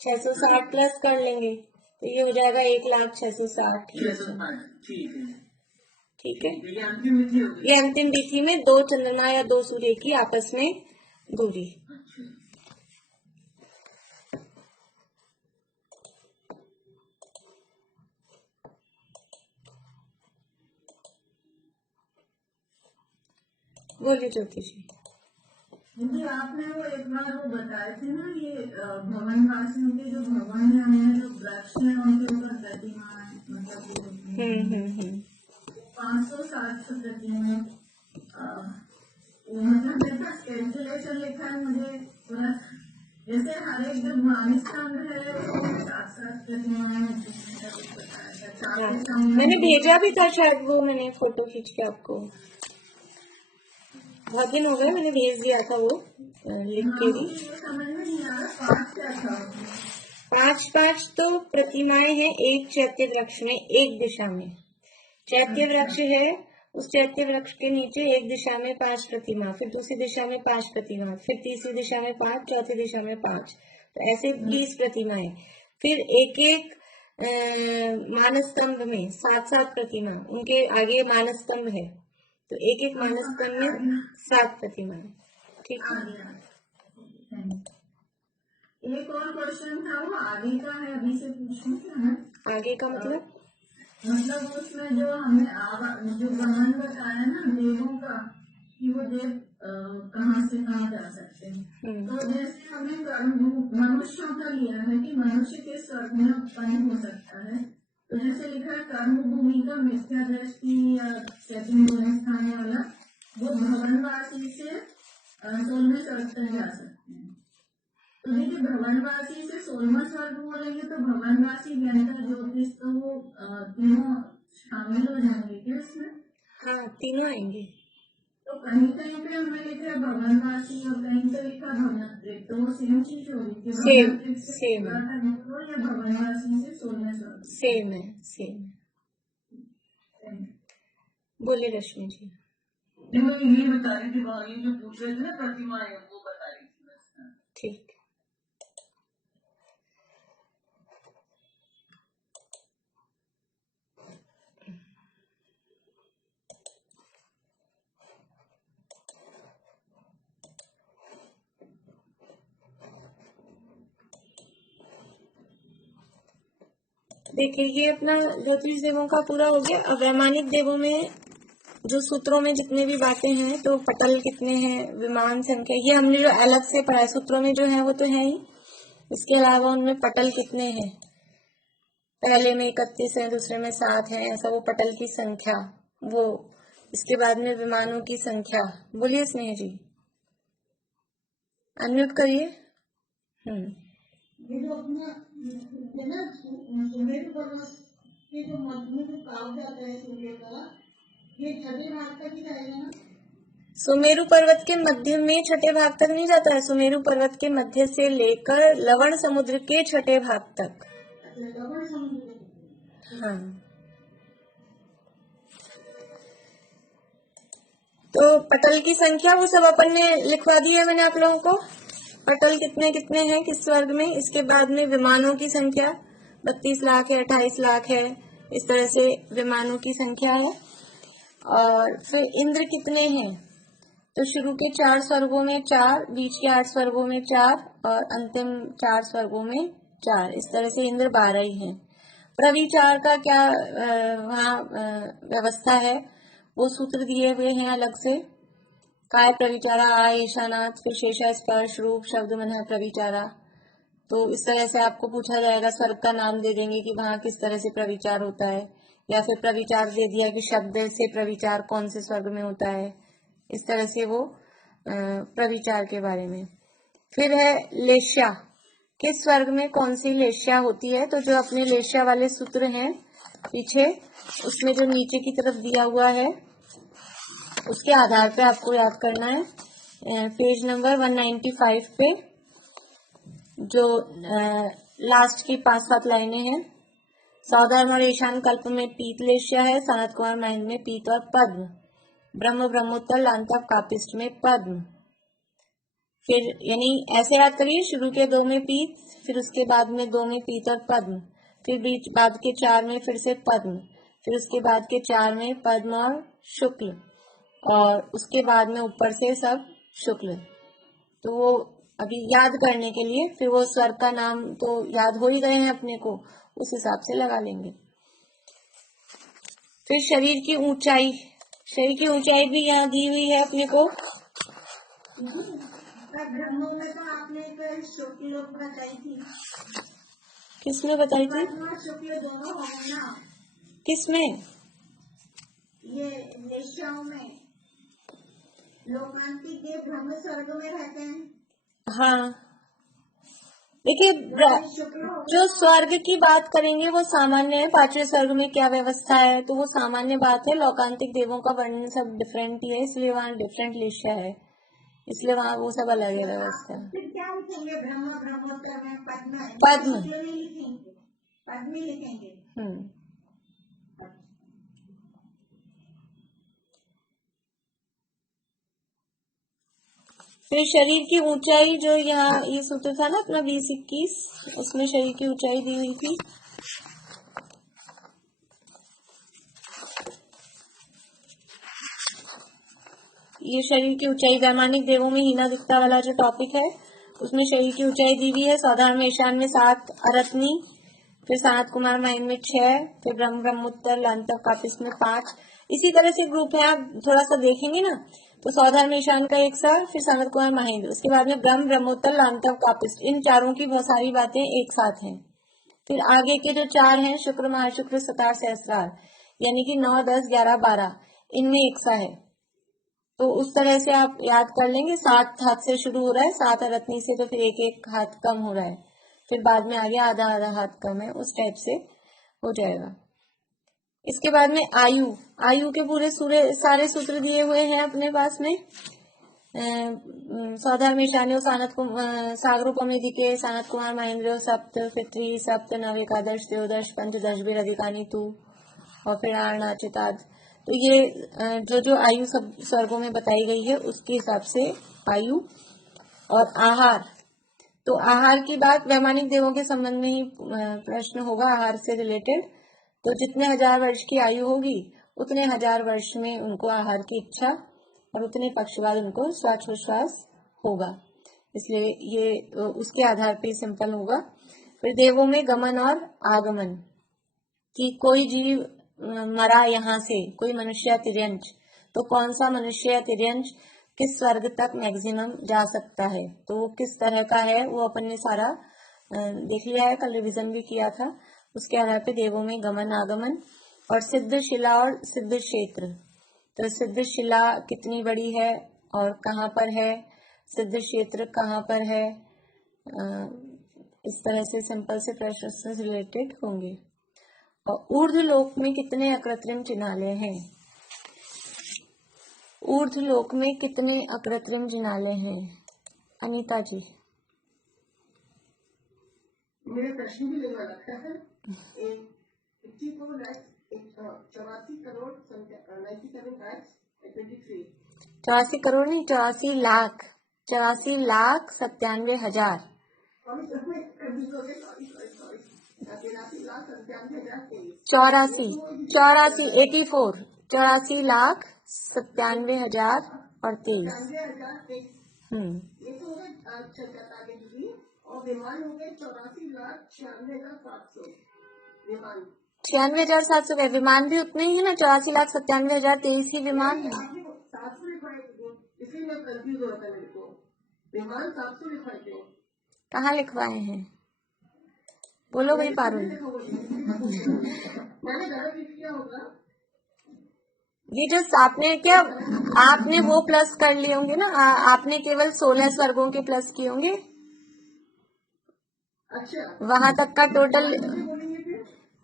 660 प्लस कर लेंगे, तो ये हो जाएगा 1,60,660 योजन, ठीक है, ठीक है। ये अंतिम विधि होगी। ये अंतिम विधि में दो चंद्रमा या दो सूर्य की आपस में दूरी। अच्छा, बोलिए ज्योति जी। दीदी आपने वो एक बार वो बताए थे ना, ये भवन वासियों के जो भवन है उनमें जो वृक्ष है उनके ऊपर प्रतिमा है, मतलब वो होती है 500-700 प्रतिमा। मतलब मेरे पास कैलकुलेशन लिखा है, मुझे पूरा जैसे हर एक जो मानस स्तंभ है उसमें 7-7 प्रतिमाएं होती हैं, ऐसा कुछ बताया था। चार दिशाओं में मैंने भेजा भी था शायद, वो मैंने फोटो खींच के आपको, बहुत दिन हो गए, मैंने भेज दिया था वो लिख के भी। ये समझ में नहीं आ रहा 5 क्या था उसमें। 5 तो प्रतिमाएं हैं एक चैत्य वृक्ष में, एक दिशा में। चैत्य वृक्ष है, उस चैत्य वृक्ष के नीचे एक दिशा में 5 प्रतिमा, फिर दूसरी दिशा में 5 प्रतिमा, फिर तीसरी दिशा में 5, चौथी दिशा में 5, तो ऐसे 20 प्रतिमाएं। फिर एक एक मानस स्तंभ में 7-7 प्रतिमा, उनके आगे मानस स्तंभ है, तो एक एक मानस स्तंभ में 7 प्रतिमाएं, ठीक है। एक और क्वेश्चन था, वो आगे का है, अभी से पूछूं क्या है? आगे का मतलब उसमें जो हमने जो वर्णन बताया ना देवों का, कि वो देव कहाँ से कहाँ जा सकते हैं, तो जैसे हमने मनुष्यों का लिया है कि मनुष्य के स्वर्ग में उत्पन्न हो सकता है, तो जैसे लिखा है कर्म भूमि का मिथ्या दृष्टि या सेकंड जन्म खाने वाला, वो भवनवासी से 16वें स्वर्ग तक जा सकते हैं। तो देखिए भवनवासी से 16वां स्वर्ग बोलेंगे तो भवनवासी ज्ञाता ज्योतिष तो वो तीनों शामिल हो जाएंगे क्या इसमें? हाँ, तीनों आएंगे। तो कहीं कहीं पे हमने लिखा है भवनवासी और कहीं पे लिखा भवनत्रिक, तो वो सेम चीज होगी कि भवनत्रिक से सेम पूरा करने को या भवनवासी से 16वें स्वर्ग? सेम है, सेम। बोले रश्मि जी। मैं ये बता रही थी, ये जो पूछ रहे थे ना प्रतिमा है, वो बता रही थी बस। ठीक। देखिए ये अपना ज्योतिष देवों का पूरा हो गया। अब वैमानिक देवों में जो सूत्रों में जितने भी बातें हैं, तो पटल कितने हैं, विमान संख्या, ये हमने जो अलग से पढ़ा है। सूत्रों में जो है वो तो है ही, इसके अलावा उनमें पटल कितने हैं, पहले में 31 है, दूसरे में 7 है, ऐसा वो पटल की संख्या वो। इसके बाद में विमानों की संख्या। बोलिए स्नेह जी, अनम्यूट करिए। ये जो अपना है ना सुमेरु पर्वत के जो मध्य में जो काव्य आता है सूर्य का, ये छठे भाग तक ही जाएगा ना? सुमेरु पर्वत के मध्य में छठे भाग तक नहीं जाता है। सुमेरु पर्वत के मध्य से लेकर लवण समुद्र के छठे भाग तक। लवण समुद्र। हाँ, तो पटल की संख्या वो सब अपन ने लिखवा दी है मैंने आप लोगों को। पटल कितने कितने हैं किस वर्ग में। इसके बाद में विमानों की संख्या 32 लाख है, 28 लाख है, इस तरह से विमानों की संख्या है। और फिर इंद्र कितने हैं, तो शुरू के 4 स्वर्गों में 4, बीच के 8 स्वर्गों में 4 और अंतिम 4 स्वर्गों में 4, इस तरह से इंद्र 12 ही हैं। प्रविचार का क्या वहाँ व्यवस्था है, वो सूत्र दिए हुए हैं अलग से। काय प्रविचारा, आय ईशानाथ, फिर शेषा स्पर्श रूप शब्द मन है प्रविचारा। तो इस तरह से आपको पूछा जाएगा, स्वर्ग का नाम दे देंगे कि वहां किस तरह से प्रविचार होता है, या फिर प्रविचार दे दिया कि शब्द से प्रविचार कौन से स्वर्ग में होता है, इस तरह से वो प्रविचार के बारे में। फिर है लेश्या, किस स्वर्ग में कौन सी लेश्या होती है। तो जो अपने लेश्या वाले सूत्र हैं पीछे, उसमें जो नीचे की तरफ दिया हुआ है उसके आधार पे आपको याद करना है। पेज नंबर 195 पे जो लास्ट की 5-7 लाइनें हैं। सौधर्म और ईशान कल्प में पीत लेश्या है, सनत कुमार महेंद्र में पीत और पद्म, ब्रह्म ब्रह्मोत्तर लांतव कापिष्ट में पद्म। फिर यानी ऐसे याद करिए, शुरू के 2 में पीत, फिर उसके बाद में 2 में पीत और पद्म, फिर बीच बाद के 4 में फिर से पद्म, फिर उसके बाद के 4 में पद्म और शुक्ल, और उसके बाद में ऊपर से सब शुक्ल। तो वो अभी याद करने के लिए, फिर वो स्वर का नाम तो याद हो ही गए हैं अपने को, उस हिसाब से लगा लेंगे। फिर शरीर की ऊंचाई, शरीर की ऊंचाई भी यहाँ दी हुई है अपने को। ब्रह्मों में तो आपने कल शुक्ल बताई थी। किसमें बताई थी, शुक्ल दोनों होंगे ना? किसमें, ये लेश्याओं में। लोकांतिक देव ब्रह्म स्वर्ग में रहते हैं। हाँ देखिए, जो स्वर्ग की बात करेंगे वो सामान्य है। 5वें स्वर्ग में क्या व्यवस्था है, तो वो सामान्य बात है। लोकांतिक देवों का वर्णन सब डिफरेंट ही है, इसलिए वहाँ डिफरेंट लेश्या है, इसलिए वहाँ वो सब अलग है व्यवस्था है। फिर क्या लिखेंगे ब्रह्म ब्रह्मोत्तर में? पद्म, पद्म नहीं लिखेंगे, पद्म ही लिखेंगे। फिर शरीर की ऊंचाई, जो यहाँ ये सूत्र था ना अपना 20-21, उसमें शरीर की ऊंचाई दी हुई थी। ये शरीर की ऊंचाई वैमानिक देवों में हीना दिखता वाला जो टॉपिक है, उसमें शरीर की ऊंचाई दी हुई है। साधारण में ईशान में 7, अरत्नी, फिर सनत कुमार महेंद्र में 6, फिर ब्रह्म ब्रह्मोत्तर लांतव कापिष्ट में 5। इसी तरह से ग्रुप है, आप थोड़ा सा देखेंगे ना, तो साधारण में ईशान का 1 साल, फिर सनत कुमार महेंद्र, उसके बाद में ब्रह्म ब्रह्मोत्तर लांतव कापिष्ट, इन चारों की बहुत सारी बातें एक साथ हैं। फिर आगे के जो 4 हैं, शुक्र महाशुक्र सतार सहस्रार, यानी कि 9, 10, 11, 12, इनमें एक सा है। तो उस तरह से आप याद कर लेंगे। 7 हाथ से शुरू हो रहा है, 7 अरत्नी से, तो फिर 1-1 हाथ कम हो रहा है, फिर बाद में आगे आधा आधा हाथ कम है, उस टाइप से हो जाएगा। इसके बाद में आयु, आयु के पूरे सारे सूत्र दिए हुए हैं अपने पास में। साधारण ईशान्यो सागरोपनिधि के सनत कुमार महेंद्र सप्त, फिर सप्त, नव एकादश, त्रोदश, पंचदश भी अधिकानी तू, और फिर आरणाचिताद। तो ये जो आयु सब स्वर्गों में बताई गई है उसके हिसाब से आयु। और आहार, तो आहार की बात वैमानिक देवों के संबंध में ही प्रश्न होगा आहार से रिलेटेड। तो जितने 1000 वर्ष की आयु होगी, उतने 1000 वर्ष में उनको आहार की इच्छा, और उतने पक्ष बाद उनको श्वासोच्छ्वास होगा, इसलिए ये उसके आधार पे सिंपल होगा। फिर देवों में गमन और आगमन, कि कोई जीव मरा यहाँ से, कोई मनुष्य या तिर्यंच, तो कौन सा मनुष्य या तिर्यंच किस स्वर्ग तक मैक्सिमम जा सकता है, तो वो किस तरह का है वो अपन ने सारा देख लिया है, कल रिवीजन भी किया था। उसके आधार पे देवों में गमन आगमन और सिद्ध शिला और सिद्ध क्षेत्र। तो सिद्ध शिला कितनी बड़ी है और कहाँ पर है, सिद्ध क्षेत्र कहाँ पर है, इस तरह से सिंपल से प्रश्न से रिलेटेड होंगे। और ऊर्ध्व लोक में कितने अकृत्रिम चिन्हालय हैं, ऊर्ध्व लोक में कितने अकृत्रिम चिन्हालय हैं, अनीता जी। मेरे प्रश्न भी लेना लगता है 84 करोड़ 93 84 करोड़ नहीं, 84 लाख, 84,97,000। 84,97,000 और 23। ये तो हो गए 47 और विमान हो गए 84,96,700 विमान। 96,700 का विमान भी उतने ही है ना, 84,97,023 ही विमान है। आपने 700 लिखा है इसीलिए मैं कंफ्यूज हो रहा था मेरे को। विमान 700 लिखा है क्यों? कहाँ लिखवाए हैं बोलो भाई पारुल। मैंने गलत लिख दिया होगा। ये जो आपने क्या, आपने वो प्लस कर लिए होंगे ना, आपने केवल 16 स्वर्गों के प्लस किए होंगे। अच्छा, वहां तक का टोटल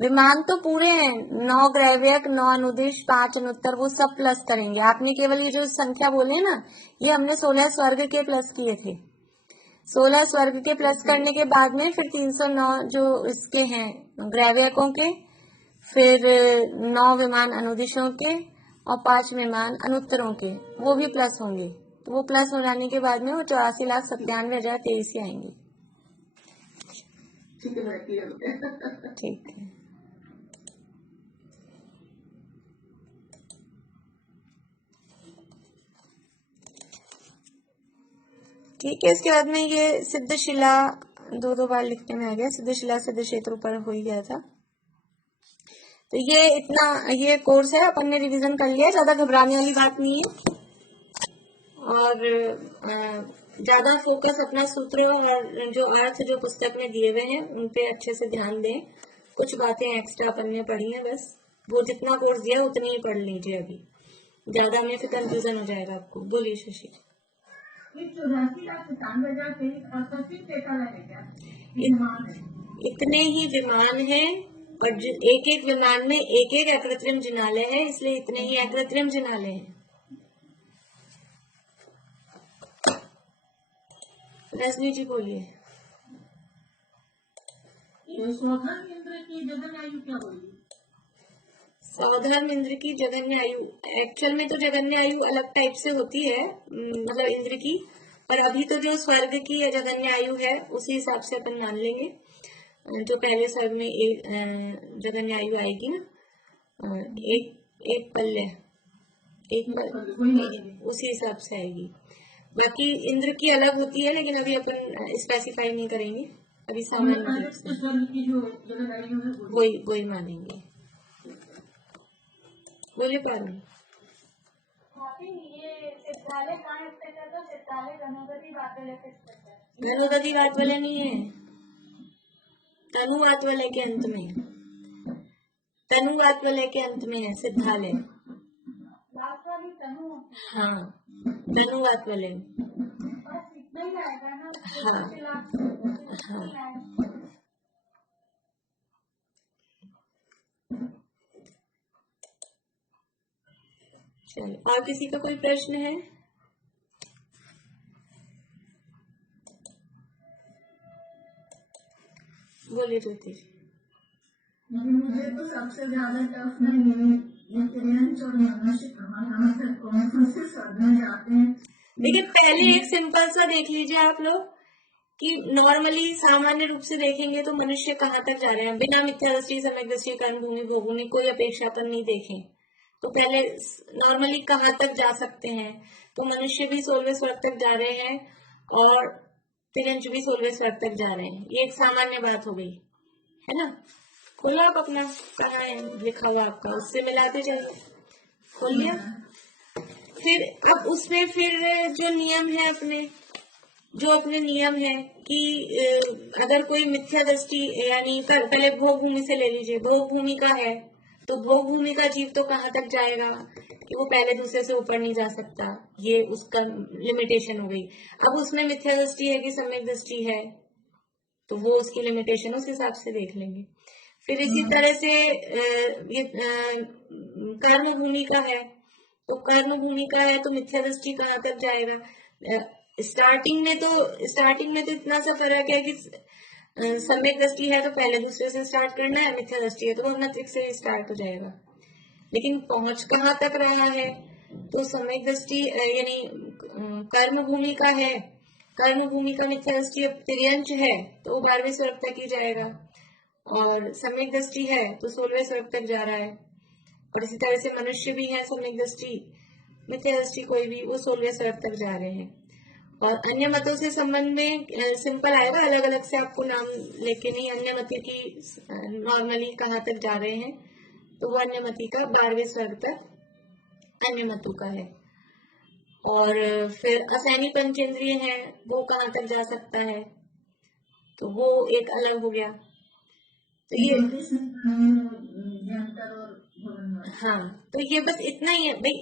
विमान तो पूरे हैं, 9 ग्रैवियक, 9 अनुदिश, 5 अनुत्तर, वो सब प्लस करेंगे। आपने केवल ये जो संख्या बोले ना, ये हमने 16 स्वर्ग के प्लस किए थे। 16 स्वर्ग के प्लस करने के बाद में फिर 309 जो इसके हैं ग्रैवियकों के, फिर 9 विमान अनुदिशों के और 5 विमान अनुत्तरों के, वो भी प्लस होंगे। तो वो प्लस हो जाने के बाद में वो 84,97,023 ही आएंगे। ठीक है, ठीक है। इसके बाद में ये सिद्ध शिला 2 बार लिखने में आ गया, सिद्ध शिला सिद्ध क्षेत्र ऊपर हो ही गया था। तो ये इतना ये कोर्स है, अपन ने रिवीजन कर लिया, ज्यादा घबराने वाली बात नहीं है। और ज्यादा फोकस अपना सूत्र और जो अर्थ जो पुस्तक में दिए हुए हैं उन पे अच्छे से ध्यान दें। कुछ बातें एक्स्ट्रा अपन ने पढ़ी हैं, बस वो जितना कोर्स दिया उतनी ही पढ़ लीजिए, अभी ज्यादा में फिर कंफ्यूजन हो जाएगा आपको। बोलिए शशि। 84,97,023 इतने ही विमान हैं और एक एक विमान में एक एक अकृत्रिम जिनालय है, इसलिए इतने ही अकृत्रिम जिनालय हैं। रजनी जी बोलिए। सौधर्म इंद्र की जगन आयु क्या होगी? सौधर्म इंद्र की जगन्य आयु, एक्चुअल में तो जगन्य आयु अलग टाइप से होती है, मतलब इंद्र की, पर अभी तो जो स्वर्ग की जगन्य आयु है उसी हिसाब से अपन मान लेंगे। जो पहले स्वर्ग में जगन्य आयु आएगी ना, एक पल्ले उसी हिसाब से आएगी। बाकी इंद्र की अलग होती है, लेकिन अभी अपन स्पेसिफाई नहीं करेंगे, अभी सामान्य वही मानेंगे। बोले पारू। धनुगति बात वाले नहीं है, तनुवात वाले के अंत में, तनुवात वाले के अंत में है सिद्धालय। हाँ, तनुवात वाले। हाँ हाँ, चलो, और किसी का कोई प्रश्न है? बोलिए ज्योति जी। मुझे तो सबसे ज्यादा टफ जाते हैं। देखिए, पहले एक सिंपल सा देख लीजिए आप लोग कि नॉर्मली सामान्य रूप से देखेंगे तो मनुष्य कहाँ तक जा रहे हैं, बिना मिथ्या दृष्टि, सम्यक दृष्टि, कर्म भूमि भोगुनी, कोई अपेक्षापन नहीं देखें तो पहले नॉर्मली कहाँ तक जा सकते हैं। तो मनुष्य भी 16वें स्वर्ग तक जा रहे हैं और तिर्यंच भी 16वें स्वर्ग तक जा रहे हैं, ये एक सामान्य बात हो गई है ना। खोलो आप अपना, कहाँ है लिखा हुआ आपका, उससे मिलाते जाइए। खोल लिया? फिर अब उसमें फिर जो नियम है अपने नियम है कि अगर कोई मिथ्या दृष्टि, यानी पहले भोग भूमि से ले लीजिए। भोग भूमि का है तो भोग भूमि का जीव तो कहाँ तक जाएगा कि वो पहले दूसरे से ऊपर नहीं जा सकता, ये उसका लिमिटेशन हो गई। अब उसमें मिथ्या दृष्टि है कि सम्यक दृष्टि है, तो वो उसकी लिमिटेशन उस हिसाब से देख लेंगे। फिर इसी तरह से ये कर्म भूमि का है, तो कर्म भूमि का है तो मिथ्या दृष्टि कहाँ तक जाएगा। स्टार्टिंग में तो इतना सा फर्क है कि सम्यक दृष्टि है तो पहले दूसरे से स्टार्ट करना है, मिथ्या दृष्टि है तो भवनात्रिक से स्टार्ट हो जाएगा। लेकिन पहुंच कहाँ तक रहा है, तो सम्यक दृष्टि यानी कर्म भूमि का है, कर्म भूमि का मिथ्या दृष्टि तिर्यंच है तो वो 12वें स्वर्ग तक ही जाएगा, और सम्यक दृष्टि है तो 16वें स्वर्ग तक जा रहा है। और इसी तरह से मनुष्य भी है सम्यक दृष्टि, मिथ्या दृष्टि कोई भी, वो 16वें स्वर्ग तक जा रहे हैं। और अन्य मतों से संबंध में सिंपल आएगा, अलग अलग से आपको नाम लेके नहीं, अन्य मति की नॉर्मली कहाँ तक जा रहे हैं, तो वो अन्य मति का 12वें स्वर्ग तक अन्य मतों का है। और फिर असैनी पंचेंद्रिय है, वो कहाँ तक जा सकता है, तो वो एक अलग हो गया। तो ये हाँ, तो ये बस इतना ही है भाई,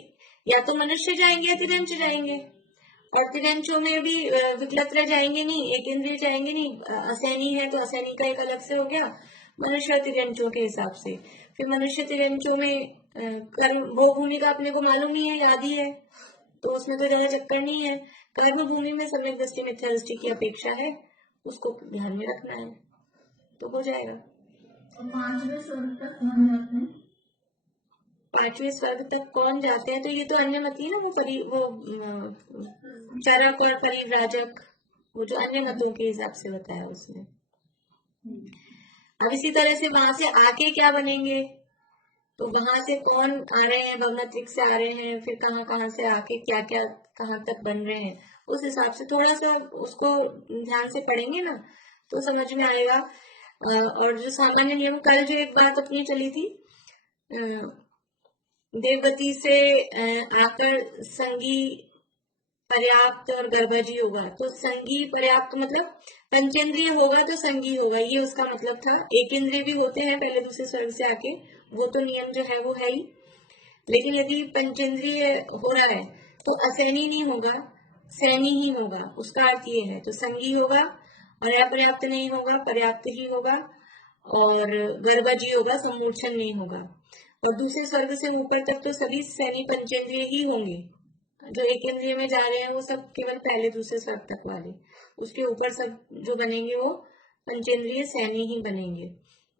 या तो मनुष्य जाएंगे या तिर्यंच जाएंगे, और तिर्यंचों में भी विकलत्र जाएंगे नहीं, एक इंद्रिय जाएंगे नहीं। असैनी है तो असैनी का एक अलग से हो गया, मनुष्य और तिर्यंचों के हिसाब से। फिर मनुष्य तिर्यंचों में कर्म भोग भूमि का अपने को मालूम ही है, याद ही है, तो उसमें तो ज्यादा चक्कर नहीं है। कर्म भूमि में सम्यक दृष्टि मिथ्या दृष्टि की अपेक्षा है, उसको ध्यान में रखना है तो हो जाएगा। 5वें स्वर्ग तक कौन जाते हैं? 5वें स्वर्ग तक कौन जाते हैं, तो ये तो अन्य मती है ना, वो चरक और परिव्राजक, वो जो अन्य मतों के हिसाब से बताया उसमें। अब इसी तरह से वहां से आके क्या बनेंगे, तो वहां से कौन आ रहे हैं, भवनात्रिक से आ रहे हैं, फिर कहाँ कहाँ से आके क्या क्या कहाँ तक बन रहे हैं, उस हिसाब से थोड़ा सा उसको ध्यान से पढ़ेंगे ना तो समझ में आएगा। और जो सामान्य नियम, कल जो एक बात अपनी चली थी, देवगति से आकर संगी पर्याप्त और गर्भजी होगा, तो संगी पर्याप्त मतलब पंचेंद्रिय होगा तो संगी होगा, ये उसका मतलब था। एक इंद्रिय भी होते हैं पहले दूसरे स्वर्ग से आके, वो तो नियम जो है वो है ही, लेकिन यदि पंचेंद्रिय हो रहा है तो असैनी नहीं होगा, सैनी ही होगा, उसका अर्थ ये है। तो संगी होगा, और अपर्याप्त नहीं होगा, पर्याप्त ही होगा, और गर्भजी होगा, सम्मूर्छन नहीं होगा। और दूसरे स्वर्ग से ऊपर तक तो सभी सैनी पंचेंद्रिय ही होंगे, जो एक इंद्रिय में जा रहे हैं वो सब केवल पहले दूसरे स्वर्ग तक वाले, उसके ऊपर सब जो बनेंगे वो पंचेंद्रिय सैनी ही बनेंगे।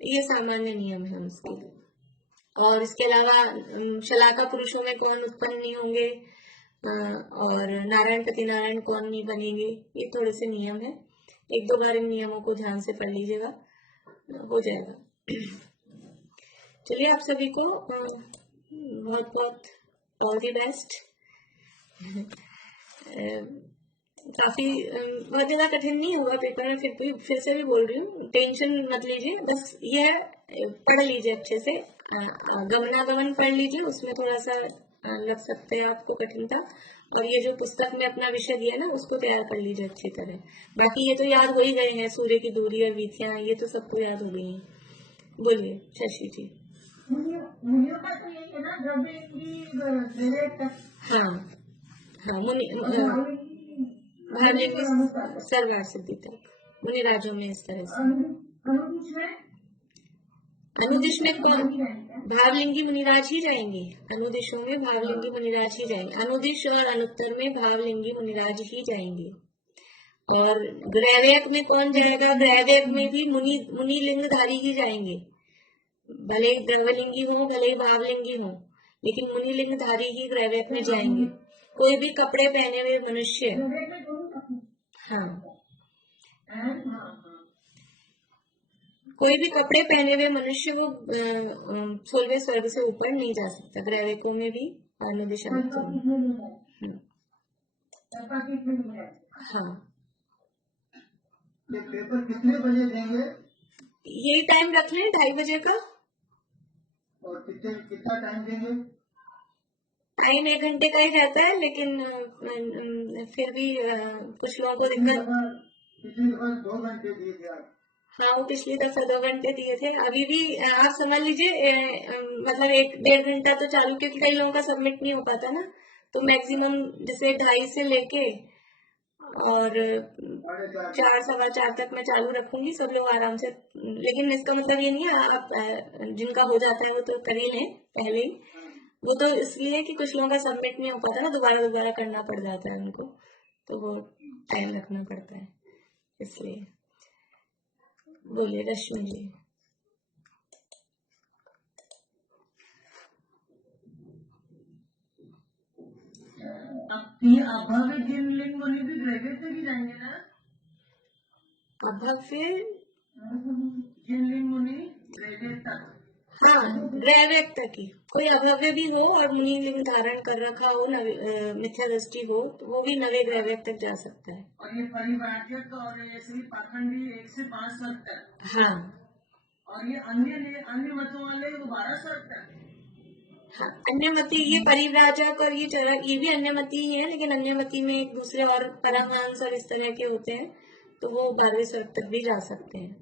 ये सामान्य नियम है उसके लिए। और इसके अलावा शलाका पुरुषों में कौन उत्पन्न नहीं होंगे, और नारायण पति नारायण कौन नहीं बनेंगे, ये थोड़े से नियम है, एक दो बार इन नियमों को ध्यान से पढ़ लीजिएगा, हो जाएगा। चलिए, आप सभी को बहुत बहुत ऑल दी बेस्ट। काफी बहुत ज्यादा कठिन नहीं होगा पेपर में, फिर से भी बोल रही हूँ, टेंशन मत लीजिए, बस ये है पढ़ लीजिए अच्छे से, गमनागमन पढ़ लीजिए, उसमें थोड़ा सा लग सकते हैं आपको कठिनता, और ये जो पुस्तक में अपना विषय दिया ना उसको तैयार कर लीजिए अच्छी तरह। बाकी ये तो याद हो ही गए हैं, सूर्य की दूरी और वीथियां, ये तो सबको याद हो गई हैं। बोलिए शशि जी। मुनियों का तो यही है ना, जब हाँ हाँ, भावलिंगी सर्वार सिद्धि तक मुनिराजों में इस तरह से। अनुदिश में कौन, भावलिंगी मुनिराज ही जाएंगे, अनुदिशों में भावलिंगी मुनिराज ही जाएंगे, अनुदिश और अनुत्तर में भावलिंगी मुनिराज ही जाएंगे। और ग्रैवेक में कौन जाएगा, ग्रैवेक में भी मुनि लिंगधारी ही जाएंगे, भले ही द्रवलिंगी हो भले ही भावलिंगी हो, लेकिन मुनि लिंगधारी ही ग्रैवेक में जाएंगे। कोई भी कपड़े पहने हुए मनुष्य, हाँ, कोई भी कपड़े पहने हुए मनुष्य वो 16वें स्वर्ग से ऊपर नहीं जा सकता, ग्रैवेकों में भी अनुदिश अनुत्तर में। हाँ, पेपर कितने बजे देंगे? यही टाइम रख लें 2:30 बजे का। और कितना टाइम देंगे? टाइम 1 घंटे का ही रहता है, लेकिन फिर भी कुछ लोगों को दिक्कत। पिछली दफा 2 घंटे दिए थे आप। हाँ, वो पिछली दफा 2 घंटे दिए थे। अभी भी आप समझ लीजिए मतलब 1-1.5 घंटा तो चालू, क्योंकि कई लोगों का सबमिट नहीं हो पाता ना, तो मैक्सिमम जैसे 2:30 से लेके और 4-4:15 तक मैं चालू रखूंगी, सब लोग आराम से। लेकिन इसका मतलब ये नहीं है आप जिनका हो जाता है वो तो कर ही लें पहले ही। वो तो इसलिए कि कुछ लोगों का सबमिट नहीं हो पाता ना, दोबारा करना पड़ जाता है उनको, तो वो टाइम रखना पड़ता है इसलिए। बोलिए रश्मि जी। ये अभव्य जिनलिंग मुनि भी ग्रेजुएट तक ही जाएंगे ना? अभव्य जिनलिंग मुनि ग्रेजुएट तक। हाँ, ग्रैवेक तक ही। कोई अभव्य भी हो और मुनि लिंग धारण कर रखा हो, मिथ्या दृष्टि हो, तो वो भी नवे ग्रैवेक तक जा सकता है। और ये परिवाचक और ऐसे पाखंडी 1 से 5 वर्ष तक। हाँ और ये अन्य मतों वाले 12 वर्ष तक। हाँ, अन्यमति ये परिव्राजक और ये भी अन्यमति ही है, लेकिन अन्यमति में एक दूसरे और परमहंस और इस तरह के होते हैं, तो वो 12वें स्वर्ग तक भी जा सकते हैं।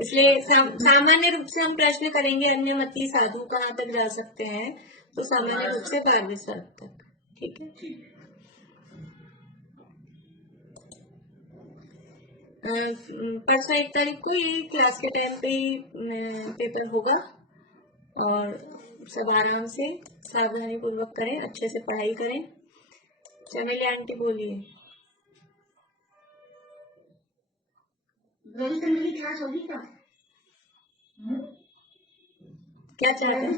इसलिए सामान्य रूप से हम प्रश्न करेंगे अन्यमति साधु कहाँ तक जा सकते हैं, तो सामान्य रूप से 12वें स्वर्ग तक। ठीक है। परसों 1 तारीख को ये क्लास के टाइम पे ही पेपर होगा, और सब आराम से सावधानी पूर्वक करें, अच्छे से पढ़ाई करें। चमेली आंटी बोलिए। मेरी क्लास होगी क्या चाहते हैं?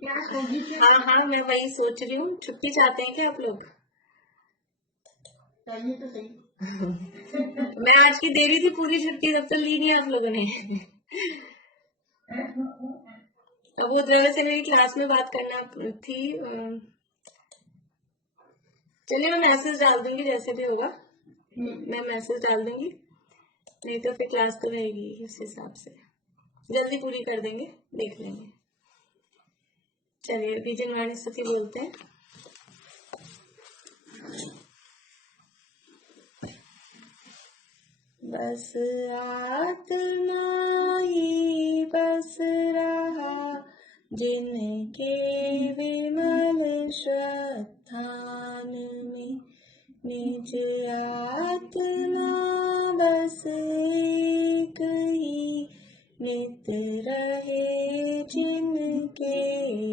क्लास होगी? हाँ, मैं वही सोच रही हूँ। छुट्टी चाहते हैं क्या आप लोग? चाहिए तो सही। मैं आज की दे रही थी पूरी छुट्टी, तब तो ली नहीं आप लोगों ने। अब वो द्रव्य से मेरी क्लास में बात करना थी। चलिए मैं मैसेज डाल दूंगी, जैसे भी होगा मैं मैसेज डाल दूंगी, नहीं तो फिर क्लास तो रहेगी उस हिसाब से। जल्दी पूरी कर देंगे, देख लेंगे। चलिए बीजन वाणी स्तुति बोलते हैं। बस आत्मा ही बस रहा जिनके विमल श्रद्धान में, निज आत्मा बस एक ही नित रहे जिनके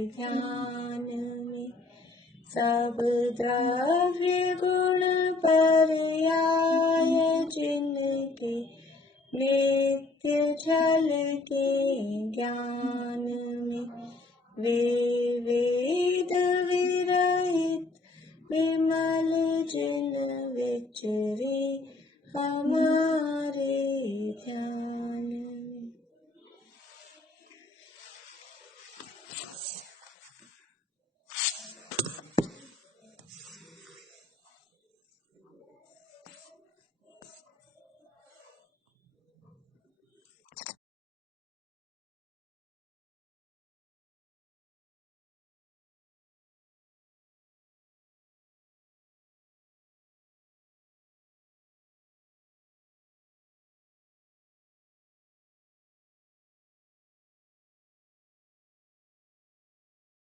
ध्यान में। सब द्रव्य गुण पर्याय जिनके नित्य छल के ज्ञान में, वे वेद विरहित विमल जिन विचरे हम